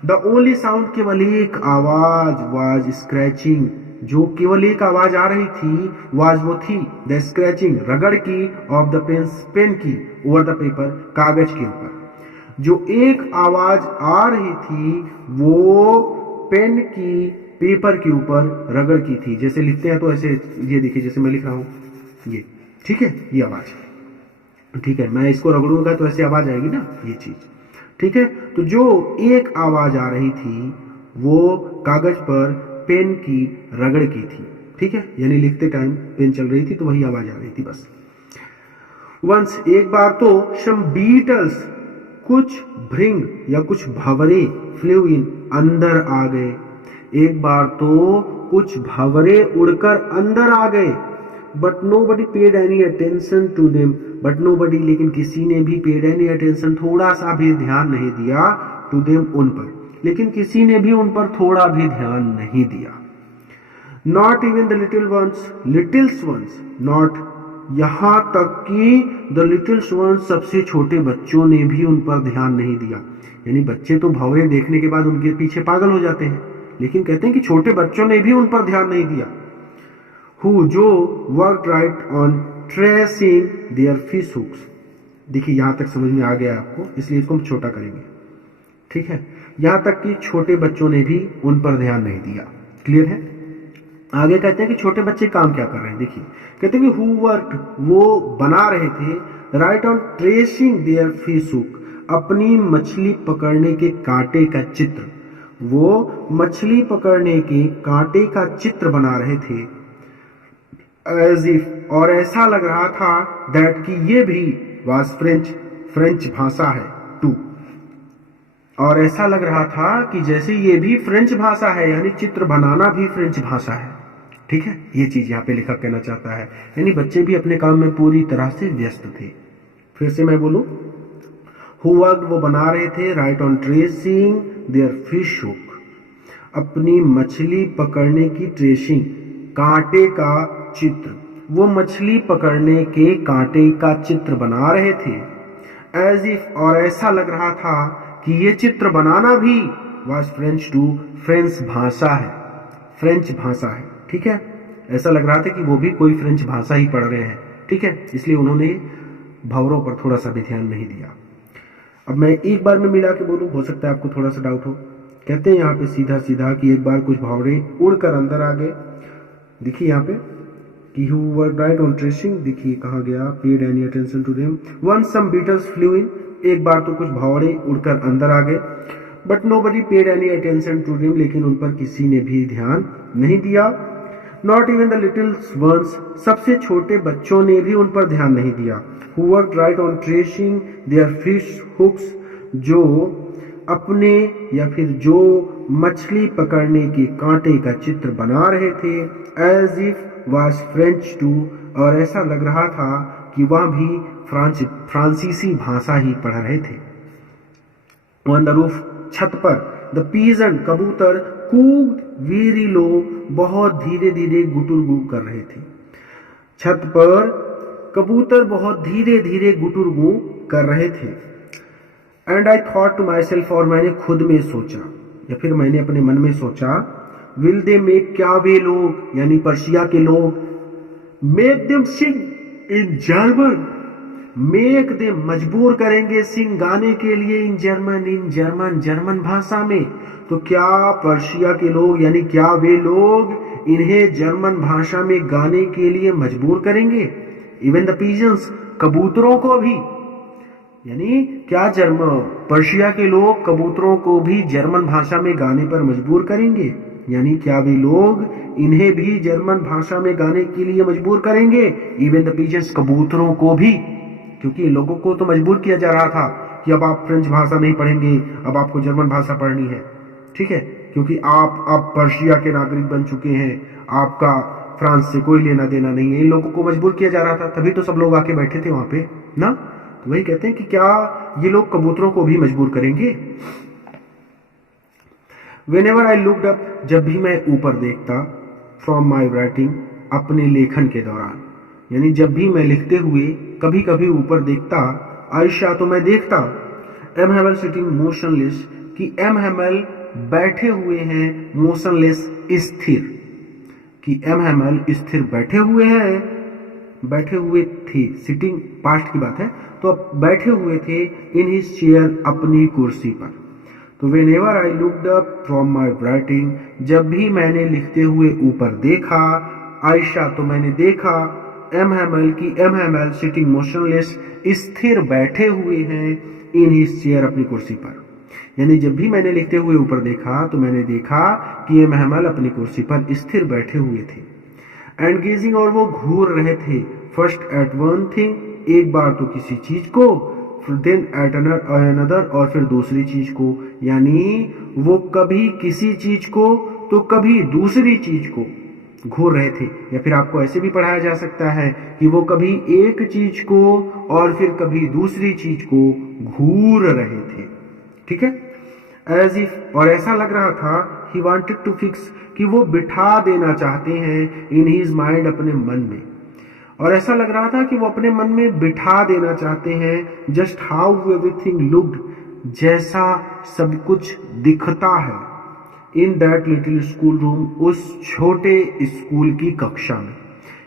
द ओनली साउंड, केवल एक आवाज, वाज स्क्रैचिंग, जो केवल एक आवाज आ रही थी, वाज वो थी, द स्क्रैचिंग, रगड़ की, ऑफ द पेन की, ओवर द पेपर, कागज के ऊपर। जो एक आवाज आ रही थी वो पेन की पेपर के ऊपर रगड़ की थी। जैसे लिखते हैं तो ऐसे, ये देखिए जैसे मैं लिख रहा हूं ये, ठीक है, ये आवाज, ठीक है, मैं इसको रगड़ूंगा तो ऐसे आवाज आएगी ना, ये चीज, ठीक है। तो जो एक आवाज आ रही थी वो कागज पर पेन की रगड़ की थी, ठीक है, यानी लिखते टाइम पेन चल रही थी तो वही आवाज आ रही थी बस। वंस, एक बार तो, सम बीटल्स, कुछ भृंग या कुछ भंवरे, फ्लू इन, अंदर आ गए। एक बार तो कुछ भंवरे उड़कर अंदर आ गए। But nobody paid any attention to them, but nobody, लेकिन किसी ने भी पेड एनी अटेंशन, थोड़ा सा भी ध्यान नहीं दिया, टू देम, उन पर, लेकिन किसी ने भी उन पर थोड़ा भी ध्यान नहीं दिया। Not even the little ones, littles ones, not, यहां तक कि द लिटिल्स वंस, सबसे छोटे बच्चों ने भी उन पर ध्यान नहीं दिया। यानी बच्चे तो भंवरे देखने के बाद उनके पीछे पागल हो जाते हैं, लेकिन कहते हैं कि छोटे बच्चों ने भी उन पर ध्यान नहीं दिया। हु, जो, work right on tracing their fish hooks, देखिए यहां तक समझ में आ गया आपको, इसलिए इसको हम छोटा करेंगे, ठीक है। यहां तक कि छोटे बच्चों ने भी उन पर ध्यान नहीं दिया। क्लियर है। आगे कहते हैं कि छोटे बच्चे काम क्या कर रहे हैं, देखिए कहते हैं कि हु वर्क, वो बना रहे थे, right on tracing their fish hook, अपनी मछली पकड़ने के कांटे का चित्र, वो मछली पकड़ने के कांटे का चित्र बना रहे थे। एज इफ, और ऐसा लग रहा था, दैट कि ये भी, वाज फ्रेंच, फ्रेंच भाषा है, टू, और ऐसा लग रहा था कि जैसे ये भी फ्रेंच भाषा है, यानी चित्र बनाना भी फ्रेंच भाषा है, ठीक है। ये चीज यहाँ पे लेखक कहना चाहता है, यानी बच्चे भी अपने काम में पूरी तरह से व्यस्त थे। फिर से मैं बोलूं, हु वर्कड, वो बना रहे थे, right on tracing their fish hook, अपनी मछली पकड़ने की ट्रेसिंग, कांटे का चित्र, वो मछली पकड़ने के कांटे का चित्र बना रहे थे। एज इफ, और ऐसा लग रहा था कि ये चित्र बनाना भी, वाज फ्रेंच टू, फ्रेंच भाषा है, फ्रेंच भाषा है, ठीक है। ऐसा लग रहा था कि वो भी कोई फ्रेंच भाषा ही पढ़ रहे हैं, ठीक है, इसलिए उन्होंने भंवरों पर थोड़ा सा भी ध्यान नहीं दिया। अब मैं एक बार में मिला के बोलूं, हो सकता है आपको थोड़ा सा डाउट हो। कहते हैं यहाँ पे सीधा सीधा कि एक बार कुछ भंवरे उड़कर अंदर आ गए। देखिए यहाँ पे कि who were right on tracing, देखिए कहा गया, paid any attention to them. Once some beetles flew in, एक बार तो कुछ भंवरे उड़कर अंदर आ गए। But nobody paid any attention to them, लेकिन उन पर किसी ने भी ध्यान नहीं दिया। Not even the little ones, सबसे छोटे बच्चों ने भी उन पर ध्यान नहीं दिया। Who worked right on tracing their fish hooks, जो अपने या फिर जो मछली पकड़ने के कांटे का चित्र बना रहे थे। As if was French too, और ऐसा लग रहा था कि वह भी फ्रांसीसी भाषा ही पढ़ रहे थे। ऑन द रूफ, छत पर, द पीजन, कबूतर, कूक्ड वेरी लो, बहुत धीरे धीरे गुटुर गु कर रहे थे। छत पर कबूतर बहुत धीरे धीरे गुटुर गु कर रहे थे। And I thought to myself, और मैंने खुद में सोचा या फिर मैंने अपने मन में सोचा, विल दे मेक, क्या वे लोग यानी पर्शिया के लोग, make them Singh in German, make them मजबूर करेंगे, सिंग गाने के लिए, इन जर्मन जर्मन भाषा में। तो क्या पर्शिया के लोग यानी क्या वे लोग इन्हें जर्मन भाषा में गाने के लिए मजबूर करेंगे। इवन द पिजन्स, कबूतरों को भी, यानी क्या पर्शिया के लोग कबूतरों को भी जर्मन भाषा में गाने पर मजबूर करेंगे? यानी क्या वे लोग इन्हें भी जर्मन भाषा में गाने के लिए मजबूर करेंगे? इवन द पिजन्स, कबूतरों को भी, क्योंकि इन लोगों को तो मजबूर किया जा रहा था कि अब आप फ्रेंच भाषा नहीं पढ़ेंगे, अब आपको जर्मन भाषा पढ़नी है, ठीक है, क्योंकि आप अब पर्शिया के नागरिक बन चुके हैं, आपका फ्रांस से कोई लेना देना नहीं है। इन लोगों को मजबूर किया जा रहा था, तभी तो सब लोग आके बैठे थे वहां पे ना। तो वही कहते हैं कि क्या ये लोग कबूतरों को भी मजबूर करेंगे? Whenever I looked up, जब भी मैं ऊपर देखता, फ्रॉम माई राइटिंग, अपने लेखन के दौरान, यानी जब भी मैं लिखते हुए कभी कभी ऊपर देखता, आयशा तो मैं देखता, एम हैमल सिटिंग मोशनलेस, कि एम हैमल बैठे हुए हैं, मोशनलेस स्थिर, कि एम हैमल स्थिर बैठे हुए हैं, बैठे हुए थे, सिटिंग पास्ट की बात है, तो अब बैठे हुए थे इन हिज चेयर, अपनी कुर्सी पर। तो whenever I looked up from my writing, जब भी मैंने लिखते हुए ऊपर देखा, आयशा तो मैंने देखा, एम हैमल की एम हैमल सिटिंग मोशनलेस, स्थिर बैठे हुए हैं, इन हिज चेयर, अपनी कुर्सी पर। यानी जब भी मैंने लिखते हुए ऊपर देखा तो मैंने देखा कि एम हैमल अपनी कुर्सी पर स्थिर बैठे हुए थे। एंड गेजिंग, और वो घूर रहे थे, फर्स्ट एट वन थिंग, एक बार तो किसी चीज को, देन एट अनदर, और फिर दूसरी चीज को, यानी वो कभी किसी चीज को तो कभी दूसरी चीज को घूर रहे थे। या फिर आपको ऐसे भी पढ़ाया जा सकता है कि वो कभी एक चीज को और फिर कभी दूसरी चीज को घूर रहे थे, ठीक है। एज इफ, और ऐसा लग रहा था, ही वांटेड टू फिक्स, कि वो बिठा देना चाहते हैं, इन हिज माइंड, अपने मन में, और ऐसा लग रहा था कि वो अपने मन में बिठा देना चाहते हैं, जस्ट हाउ एवरीथिंग लुक्ड, जैसा सब कुछ दिखता है, इन दैट लिटिल स्कूल रूम, उस छोटे स्कूल की कक्षा में।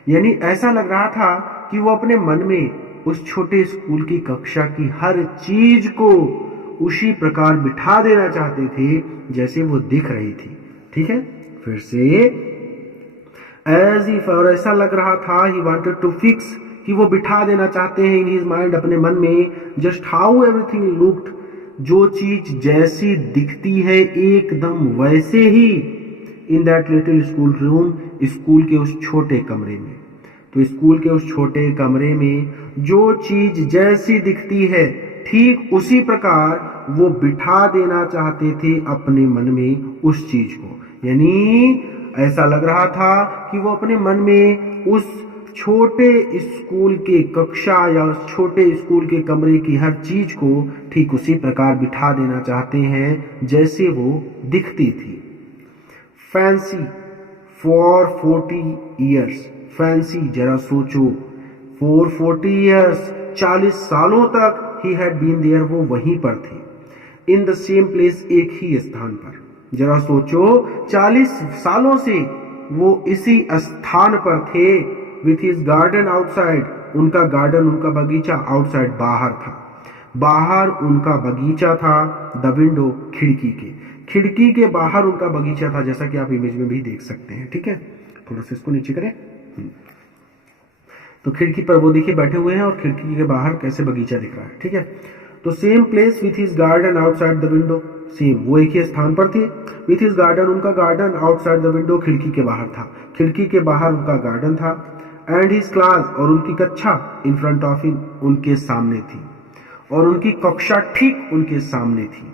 यानी ऐसा लग रहा था कि वो अपने मन में उस छोटे स्कूल की कक्षा की हर चीज को उसी प्रकार बिठा देना चाहते थे जैसे वो दिख रही थी, ठीक है। फिर से एज इफ, और ऐसा लग रहा था, ही वांटेड टू फिक्स, कि वो बिठा देना चाहते हैं, इन हिज माइंड, अपने मन में, जस्ट हाउ एवरीथिंग लुक्ड, जो चीज जैसी दिखती है एकदम वैसे ही, in that little school room, school के उस छोटे कमरे में। तो स्कूल के उस छोटे कमरे में जो चीज जैसी दिखती है ठीक उसी प्रकार वो बिठा देना चाहते थे अपने मन में उस चीज को। यानी ऐसा लग रहा था कि वो अपने मन में उस छोटे स्कूल के कक्षा या उस छोटे स्कूल के कमरे की हर चीज को ठीक उसी प्रकार बिठा देना चाहते हैं जैसे वो दिखती थी। फैंसी फॉर 40 ईयर्स, फैंसी जरा सोचो, फॉर 40 ईयर्स, 40 सालों तक, ही हैड बीन देयर, वो वहीं पर थे, इन द सेम प्लेस, एक ही स्थान पर। जरा सोचो, 40 सालों से वो इसी स्थान पर थे, विथ हिज गार्डन आउटसाइड, उनका गार्डन, उनका बगीचा, आउटसाइड, बाहर था, बाहर उनका बगीचा था, द विंडो, खिड़की के बाहर उनका बगीचा था, जैसा कि आप इमेज में भी देख सकते हैं, ठीक है। थोड़ा सा इसको नीचे करें, तो खिड़की पर वो देखिए बैठे हुए हैं और खिड़की के बाहर कैसे बगीचा दिख रहा है, ठीक है। तो same place with his garden outside the window, same वो एक ही स्थान पर थे, विथ हिज गार्डन, उनका गार्डन, आउटसाइड द विंडो, खिड़की के बाहर था, खिड़की के बाहर उनका गार्डन था, एंड हिज क्लास, और उनकी कक्षा, इन फ्रंट ऑफ हिम, उनके सामने थी, और उनकी कक्षा ठीक उनके सामने थी,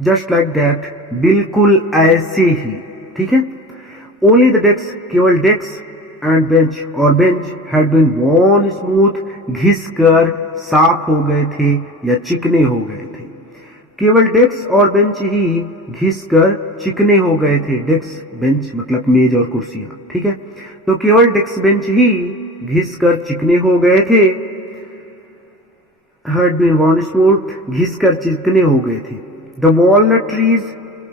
जस्ट लाइक दैट, बिल्कुल ऐसे ही, ठीक है। ओनली द डेस्क, केवल डेस्क एंड बेंच, और bench had been worn smooth, घिस कर साफ हो गए थे या चिकने हो गए थे। केवल डेस्क और बेंच ही घिस कर चिकने हो गए थे, डेस्क बेंच मतलब मेज और कुर्सियां, ठीक है। तो केवल डेस्क बेंच ही घिस कर चिकने हो गए थे, हैड बीन वॉर्न स्मूथ, घिस कर चिकने हो गए थे। द वॉलनट ट्रीज,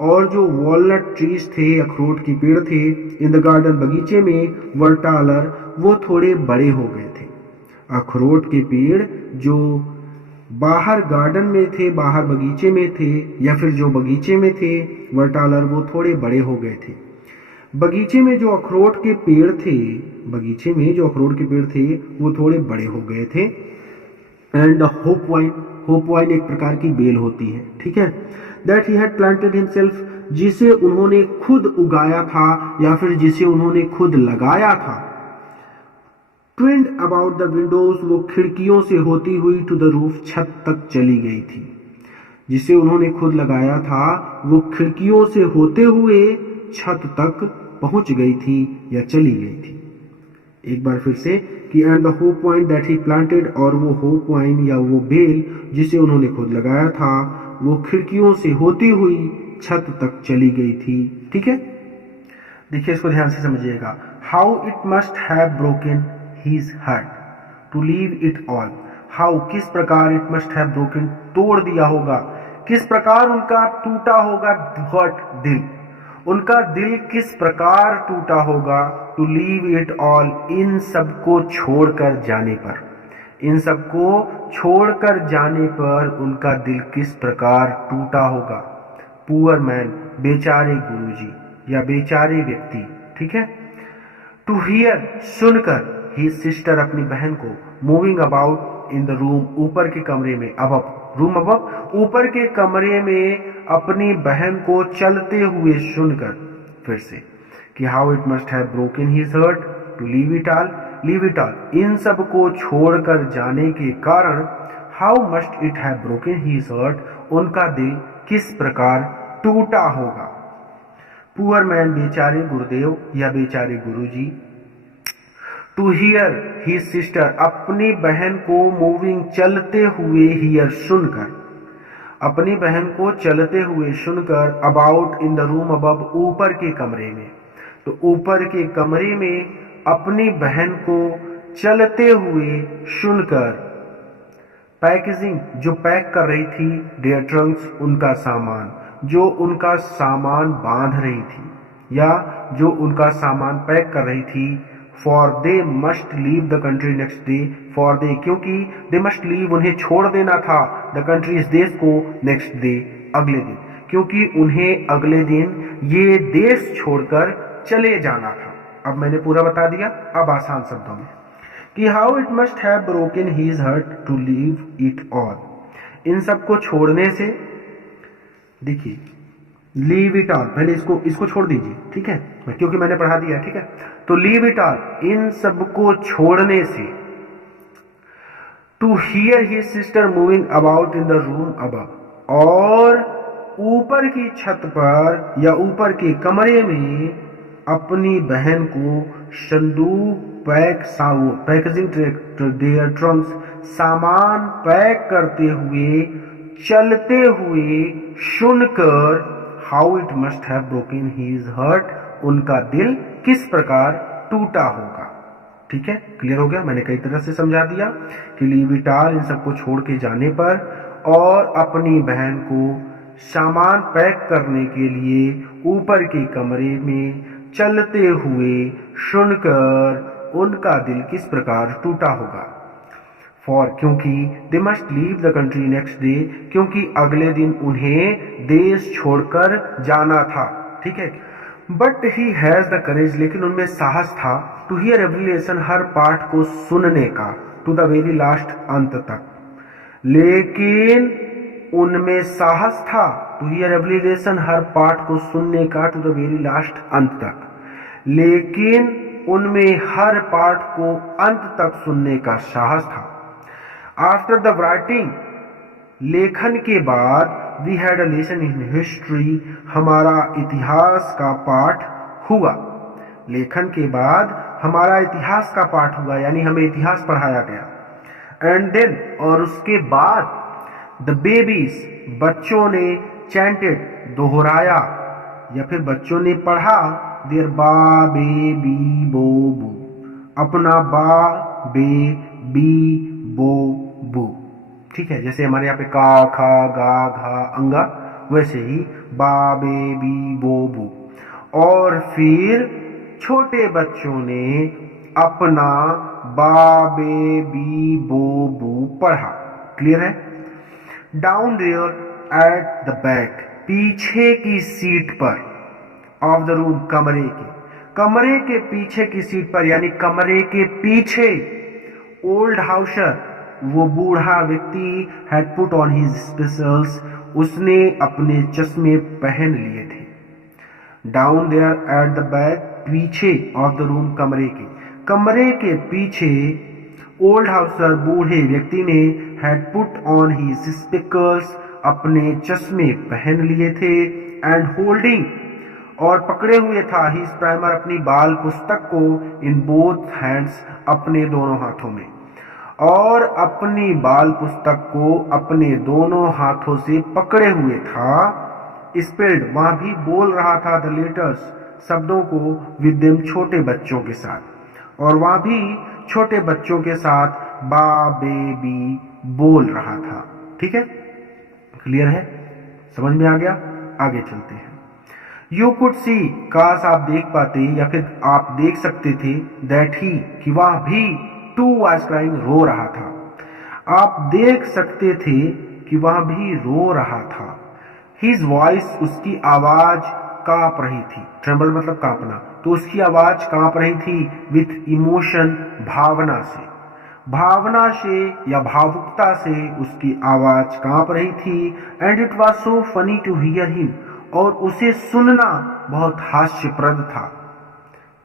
और जो वॉलनट ट्रीज थे, अखरोट के पेड़ थे, इन द गार्डन, बगीचे में, वर टालर, वो थोड़े बड़े हो गए थे। अखरोट के पेड़ जो बाहर गार्डन में थे, बाहर बगीचे में थे, या फिर जो बगीचे में थे, वर टालर, वो थोड़े बड़े हो गए थे। बगीचे में जो अखरोट के पेड़ थे, बगीचे में जो अखरोट के पेड़ थे वो थोड़े बड़े हो गए थे। एंड होप वाइन एक प्रकार की बेल होती है, ठीक है। That he had planted himself, जिसे उन्होंने खुद उगाया था या फिर जिसे उन्होंने खुद लगाया था। ट्विंड अबाउट द विंडोज, वो खिड़कियों से होती हुई टू द रूफ, छत तक चली गई थी। जिसे उन्होंने खुद लगाया था वो खिड़कियों से होते हुए छत तक पहुंच गई थी या चली गई थी। एक बार फिर से कि and the hope wine that he planted, और वो होप वाइन या वो बेल जिसे उन्होंने खुद लगाया था वो खिड़कियों से होती हुई छत तक चली गई थी, ठीक है। देखिए इसको ध्यान से समझिएगा। How it must have broken his heart to leave it all. How किस प्रकार, इट मस्ट हैव ब्रोकन तोड़ दिया होगा, किस प्रकार उनका टूटा होगा हर्ट दिल, उनका दिल किस प्रकार टूटा होगा टू लीव इट ऑल, इन सबको छोड़कर जाने पर, इन सबको छोड़कर जाने पर उनका दिल किस प्रकार टूटा होगा। पुअर मैन, बेचारे गुरुजी या बेचारे व्यक्ति, ठीक है। टू हियर, सुनकर, ही सिस्टर, अपनी बहन को, moving about in the room, ऊपर के कमरे में, अब रूम अब ऊपर के कमरे में अपनी बहन को चलते हुए सुनकर, फिर से कि how it must have broken his heart to leave it all, इन सब को छोड़कर जाने के कारण, how must it have broken his heart, उनका दिल किस प्रकार टूटा होगा। पुअर मैन, बेचारे गुरुदेव या बेचारे गुरुजी। टू हियर हिज सिस्टर, अपनी बहन को मूविंग, चलते हुए, हियर सुनकर, अपनी बहन को चलते हुए सुनकर, about in the room above, ऊपर के कमरे में, तो ऊपर के कमरे में अपनी बहन को चलते हुए सुनकर, पैकेजिंग, जो पैक कर रही थी, देयर ट्रंक्स, उनका सामान, जो उनका सामान बांध रही थी या जो उनका सामान पैक कर रही थी। For they must leave the country next day, for they, क्योंकि दे मस्ट लीव, उन्हें छोड़ देना था, द कंट्री, इस देश को, नेक्स्ट डे, अगले दिन, क्योंकि उन्हें अगले दिन ये देश छोड़कर चले जाना था। अब मैंने पूरा बता दिया, अब आसान शब्दों में कि how it must have broken his heart to leave it all, इन सबको छोड़ने से, देखिए लीव इट ऑल, पहले इसको छोड़ दीजिए, ठीक है, क्योंकि मैंने पढ़ा दिया, ठीक है। तो लीव इट ऑल, इन सबको छोड़ने से, to hear his sister moving about in the room above, और ऊपर की छत पर या ऊपर के कमरे में अपनी बहन को संदूक पैकेजिंग देयर ट्रंक्स, सामान पैक करते हुए, चलते हुए सुनकर, how it must have broken his heart, उनका दिल किस प्रकार टूटा होगा। ठीक है, क्लियर हो गया। मैंने कई तरह से समझा दिया कि लीव इट ऑल, इन सबको छोड़ के जाने पर, और अपनी बहन को सामान पैक करने के लिए ऊपर के कमरे में चलते हुए सुनकर उनका दिल किस प्रकार टूटा होगा। फॉर, क्योंकि they must leave the country next day, क्योंकि अगले दिन उन्हें देश छोड़कर जाना था। ठीक है, but he has the courage, लेकिन उनमें साहस था, टू हियर एवरी लेसन, हर पाठ को सुनने का, टू द वेरी लास्ट, अंत तक। लेकिन उनमें साहस था, टू हियर एवरी लेसन, हर पाठ को सुनने का, टू द वेरी लास्ट, अंत तक। लेकिन उनमें हर पाठ को अंत तक सुनने का साहस था। आफ्टर द राइटिंग, लेखन के बाद, we had a lesson in history, हमारा इतिहास का पाठ हुआ। लेखन के बाद हमारा इतिहास का पाठ हुआ, यानी हमें इतिहास पढ़ाया गया। एंड देन, और उसके बाद, द बेबीज, बच्चों ने, चैंटेड, दोहराया, या फिर बच्चों ने पढ़ा, देयर बा बे बी बो बू, अपना बा बे बी बो बू। ठीक है, जैसे हमारे यहाँ पे का, खा, गा, घा, अंगा, वैसे ही बा बे बी बो बू। और फिर छोटे बच्चों ने अपना बा बे बी बो बू पढ़ा। क्लियर है। Down there at the back, पीछे की सीट पर, ऑफ द रूम, कमरे के पीछे की सीट पर, यानी कमरे के पीछे, ओल्ड हाउसर, वो बूढ़ा व्यक्ति had put on his spectacles, उसने अपने चश्मे पहन लिए थे। Down there at the back, पीछे ऑफ द रूम, कमरे के पीछे ओल्ड हाउसर बूढ़े व्यक्ति ने had put on his spectacles, अपने चश्मे पहन लिए थे। एंड होल्डिंग, और पकड़े हुए था, हिज प्राइमर, अपनी बाल पुस्तक को, इन बोथ हैंड्स, अपने दोनों हाथों में, और अपनी बाल पुस्तक को अपने दोनों हाथों से पकड़े हुए था। स्पेल्ड, वहां भी बोल रहा था द लेटर्स, शब्दों को, विद देम, छोटे बच्चों के साथ, और वहां भी छोटे बच्चों के साथ बा बेबी बोल रहा था। ठीक है, क्लियर है, समझ में आ गया? आगे चलते हैं। यू कुड सी, काश आप देख पाते या फिर आप देख सकते थे, दैट ही, कि वह भी, टू वाज क्राइंग, रो रहा था। आप देख सकते थे कि वह भी रो रहा था। हिज वॉइस, उसकी आवाज कांप रही थी। ट्रेम्बल मतलब कांपना, तो उसकी आवाज कांप रही थी। विथ इमोशन, भावना से या भावुकता से उसकी आवाज कांप रही थी। And it was so funny to hear him, और उसे सुनना बहुत हास्यप्रद था।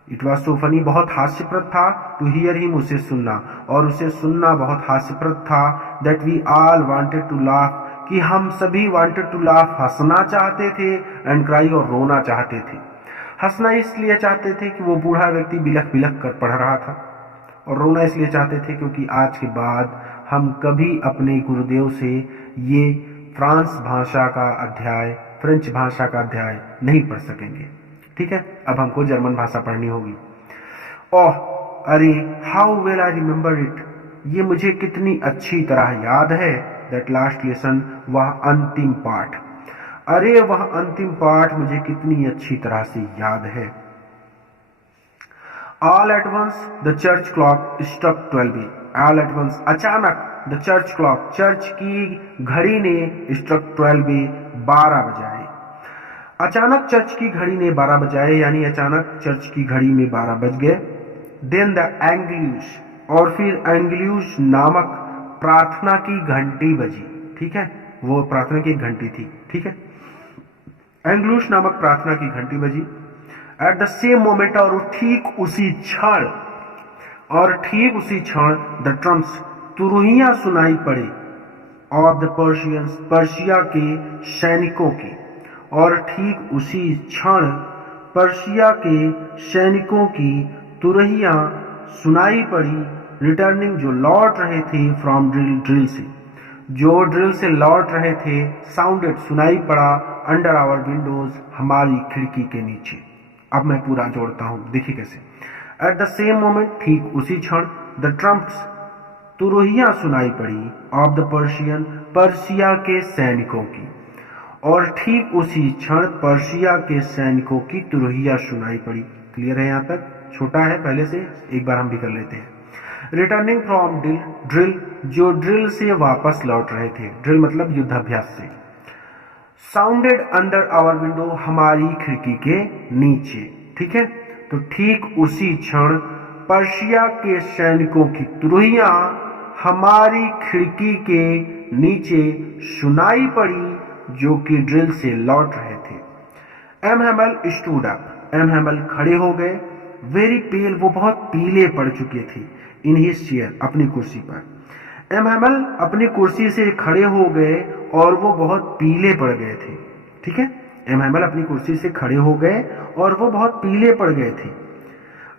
इट वॉज सो फनी, बहुत हास्यप्रद था, टू हियर हिम, उसे सुनना, और उसे सुनना बहुत हास्यप्रद था। That we all wanted to laugh, कि हम सभी वांटेड टू लाफ, हंसना चाहते थे, एंड क्राई, और रोना चाहते थे। हंसना इसलिए चाहते थे कि वो बूढ़ा व्यक्ति बिलख बिलख कर पढ़ रहा था, और रोना इसलिए चाहते थे क्योंकि आज के बाद हम कभी अपने गुरुदेव से ये फ्रांस भाषा का अध्याय, फ्रेंच भाषा का अध्याय नहीं पढ़ सकेंगे। ठीक है, अब हमको जर्मन भाषा पढ़नी होगी। ओह, अरे, how well I remember it, ये मुझे कितनी अच्छी तरह याद है। दैट लास्ट लेसन, वह अंतिम पाठ, अरे वह अंतिम पाठ मुझे कितनी अच्छी तरह से याद है। All at once the church clock struck 12, all at once, अचानक, द चर्च क्लॉक, चर्च की घड़ी ने स्ट्रक 12, 12 बजाए। अचानक चर्च की घड़ी ने 12 बजाए, यानी अचानक चर्च की घड़ी में 12 बज गए। देन द एंग्लिश, और फिर एंग्लिश नामक प्रार्थना की घंटी बजी। ठीक है, वो प्रार्थना की घंटी थी। ठीक है, एंग्लिश नामक प्रार्थना की घंटी बजी। एट द सेम मोमेंट, और ठीक उसी क्षण, द ट्रम्प्स, तुरहियां सुनाई पड़े, ऑफ द पर्शियंस, पर्शिया के सैनिकों की, और ठीक उसी क्षण पर्शिया के सैनिकों की तुरहियां सुनाई पड़ी, रिटर्निंग, जो लौट रहे थे, फ्रॉम ड्रिल से, जो ड्रिल से लौट रहे थे, साउंडेड, सुनाई पड़ा, अंडर आवर विंडोज, हमारी खिड़की के नीचे। अब मैं पूरा जोड़ता हूं, देखिए कैसे। एट द सेम मोमेंट, ठीक उसी क्षण, द ट्रम्प्स, तुरहियां सुनाई पड़ी, ऑफ द पर्शियन, पर्शिया के सैनिकों की, और ठीक उसी क्षण पर्शिया के सैनिकों की तुरहियां सुनाई पड़ी। क्लियर है? यहां तक छोटा है, पहले से एक बार हम भी कर लेते हैं। रिटर्निंग फ्रॉम ड्रिल, जो ड्रिल से वापस लौट रहे थे, ड्रिल मतलब युद्धाभ्यास से। साउंडेड अंडर आवर विंडो, हमारी खिड़की के नीचे। ठीक है, तो ठीक उसी क्षण पर्शिया के सैनिकों की तुरहियां हमारी खिड़की के नीचे सुनाई पड़ी, जो कि ड्रिल से लौट रहे थे। M Hamel stood up, M Hamel खड़े हो गए। वेरी पेल, वो बहुत पीले पड़ चुके थे। इन हिज चेयर, अपनी कुर्सी पर। एम हैमल अपनी कुर्सी से खड़े हो गए और वो बहुत पीले पड़ गए थे। ठीक है, एम हैमल अपनी कुर्सी से खड़े हो गए और वो बहुत पीले पड़ गए थे।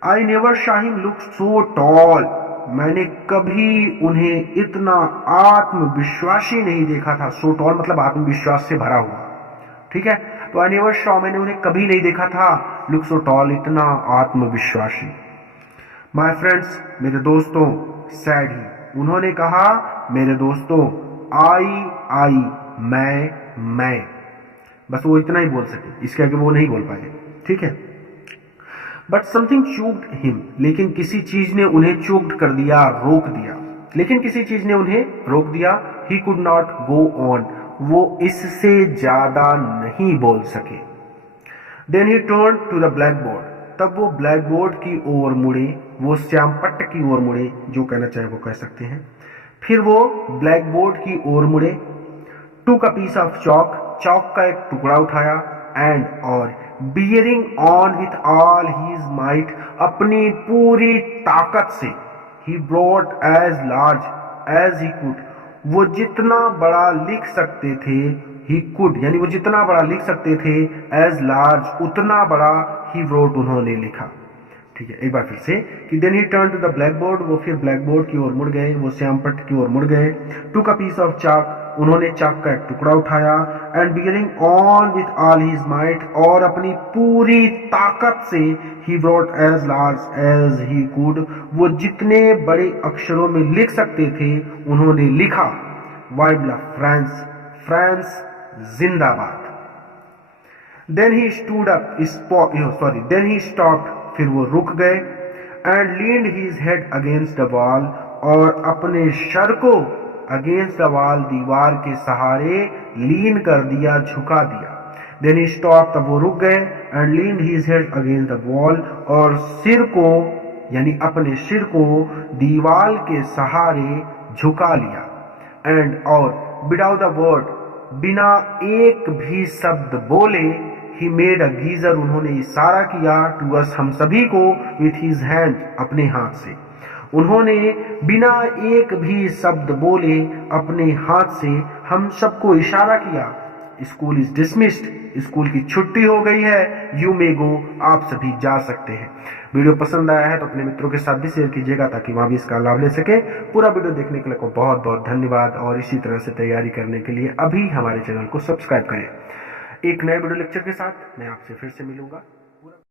I never saw him look so tall, मैंने कभी उन्हें इतना आत्मविश्वासी नहीं देखा था। सो टॉल मतलब आत्मविश्वास से भरा हुआ। ठीक है, तो आई नेवर saw, मैंने उन्हें कभी नहीं देखा था, लुक सो टॉल, इतना आत्मविश्वासी। माय फ्रेंड्स, मेरे दोस्तों, सैड ही, उन्होंने कहा, मेरे दोस्तों, आई, मैं, बस वो इतना ही बोल सके, इसके आगे वो नहीं बोल पाए। ठीक है, बट समथिंग चोक्ड हिम, लेकिन किसी चीज ने उन्हें चोक्ड कर दिया, रोक दिया। लेकिन किसी चीज ने उन्हें रोक दिया। He could not go on, वो इससे ज्यादा नहीं बोल सके। Then he turn to the blackboard, तब वो ब्लैक बोर्ड की ओर मुड़े, वो श्यामपट्ट की ओर मुड़े, जो कहना चाहे वो कह सकते हैं। फिर वो ब्लैक बोर्ड की ओर मुड़े, टूक अ पीस ऑफ चौक, चौक का एक टुकड़ा उठाया, एंड और bearing on with all his might, अपनी पूरी ताकत से, he brought as large as he could, वो जितना बड़ा लिख सकते थे, ही कुड यानी वो जितना बड़ा लिख सकते थे, एज लार्ज उतना बड़ा, ही ब्रॉट उन्होंने लिखा। ठीक है, एक बार फिर से कि then he turn to the blackboard, वो फिर ब्लैक बोर्ड की ओर मुड़ गए, वो श्यामपट्ट की ओर मुड़ गए, टूक अ पीस ऑफ चाक, उन्होंने चाक का एक टुकड़ा उठाया, and bearing on with all his might, और अपनी पूरी ताकत से, he brought as large as he could, वो जितने बड़े अक्षरों में लिख सकते थे उन्होंने लिखा। वाइब ला फ्रांस, फ्रांस जिंदाबाद। Then he stood up, then he stopped, फिर वो रुक गए, and leaned his head against the wall, और अपने सर को अगेंस्ट द वॉल, दीवार के सहारे लीन कर दिया, झुका दिया। देन ही स्टॉप, तब वो रुक गए, and leaned his head against the wall, और सिर को यानी अपने सिर को दीवार के सहारे झुका लिया, एंड और विदाउट द वर्ड, बिना एक भी शब्द बोले, ही मेड अ गीजर, उन्होंने इशारा किया, टू अस हम सभी को, विथ हिज हैंड अपने हाथ से, उन्होंने बिना एक भी शब्द बोले अपने हाथ से हम सबको इशारा किया। स्कूल इज डिसमिस्ड, स्कूल की छुट्टी हो गई है, यू मे गो, आप सभी जा सकते हैं। वीडियो पसंद आया है तो अपने मित्रों के साथ भी शेयर कीजिएगा ताकि वहां भी इसका लाभ ले सके। पूरा वीडियो देखने के लिए को बहुत बहुत धन्यवाद, और इसी तरह से तैयारी करने के लिए अभी हमारे चैनल को सब्सक्राइब करें। एक नए वीडियो लेक्चर के साथ मैं आपसे फिर से मिलूंगा।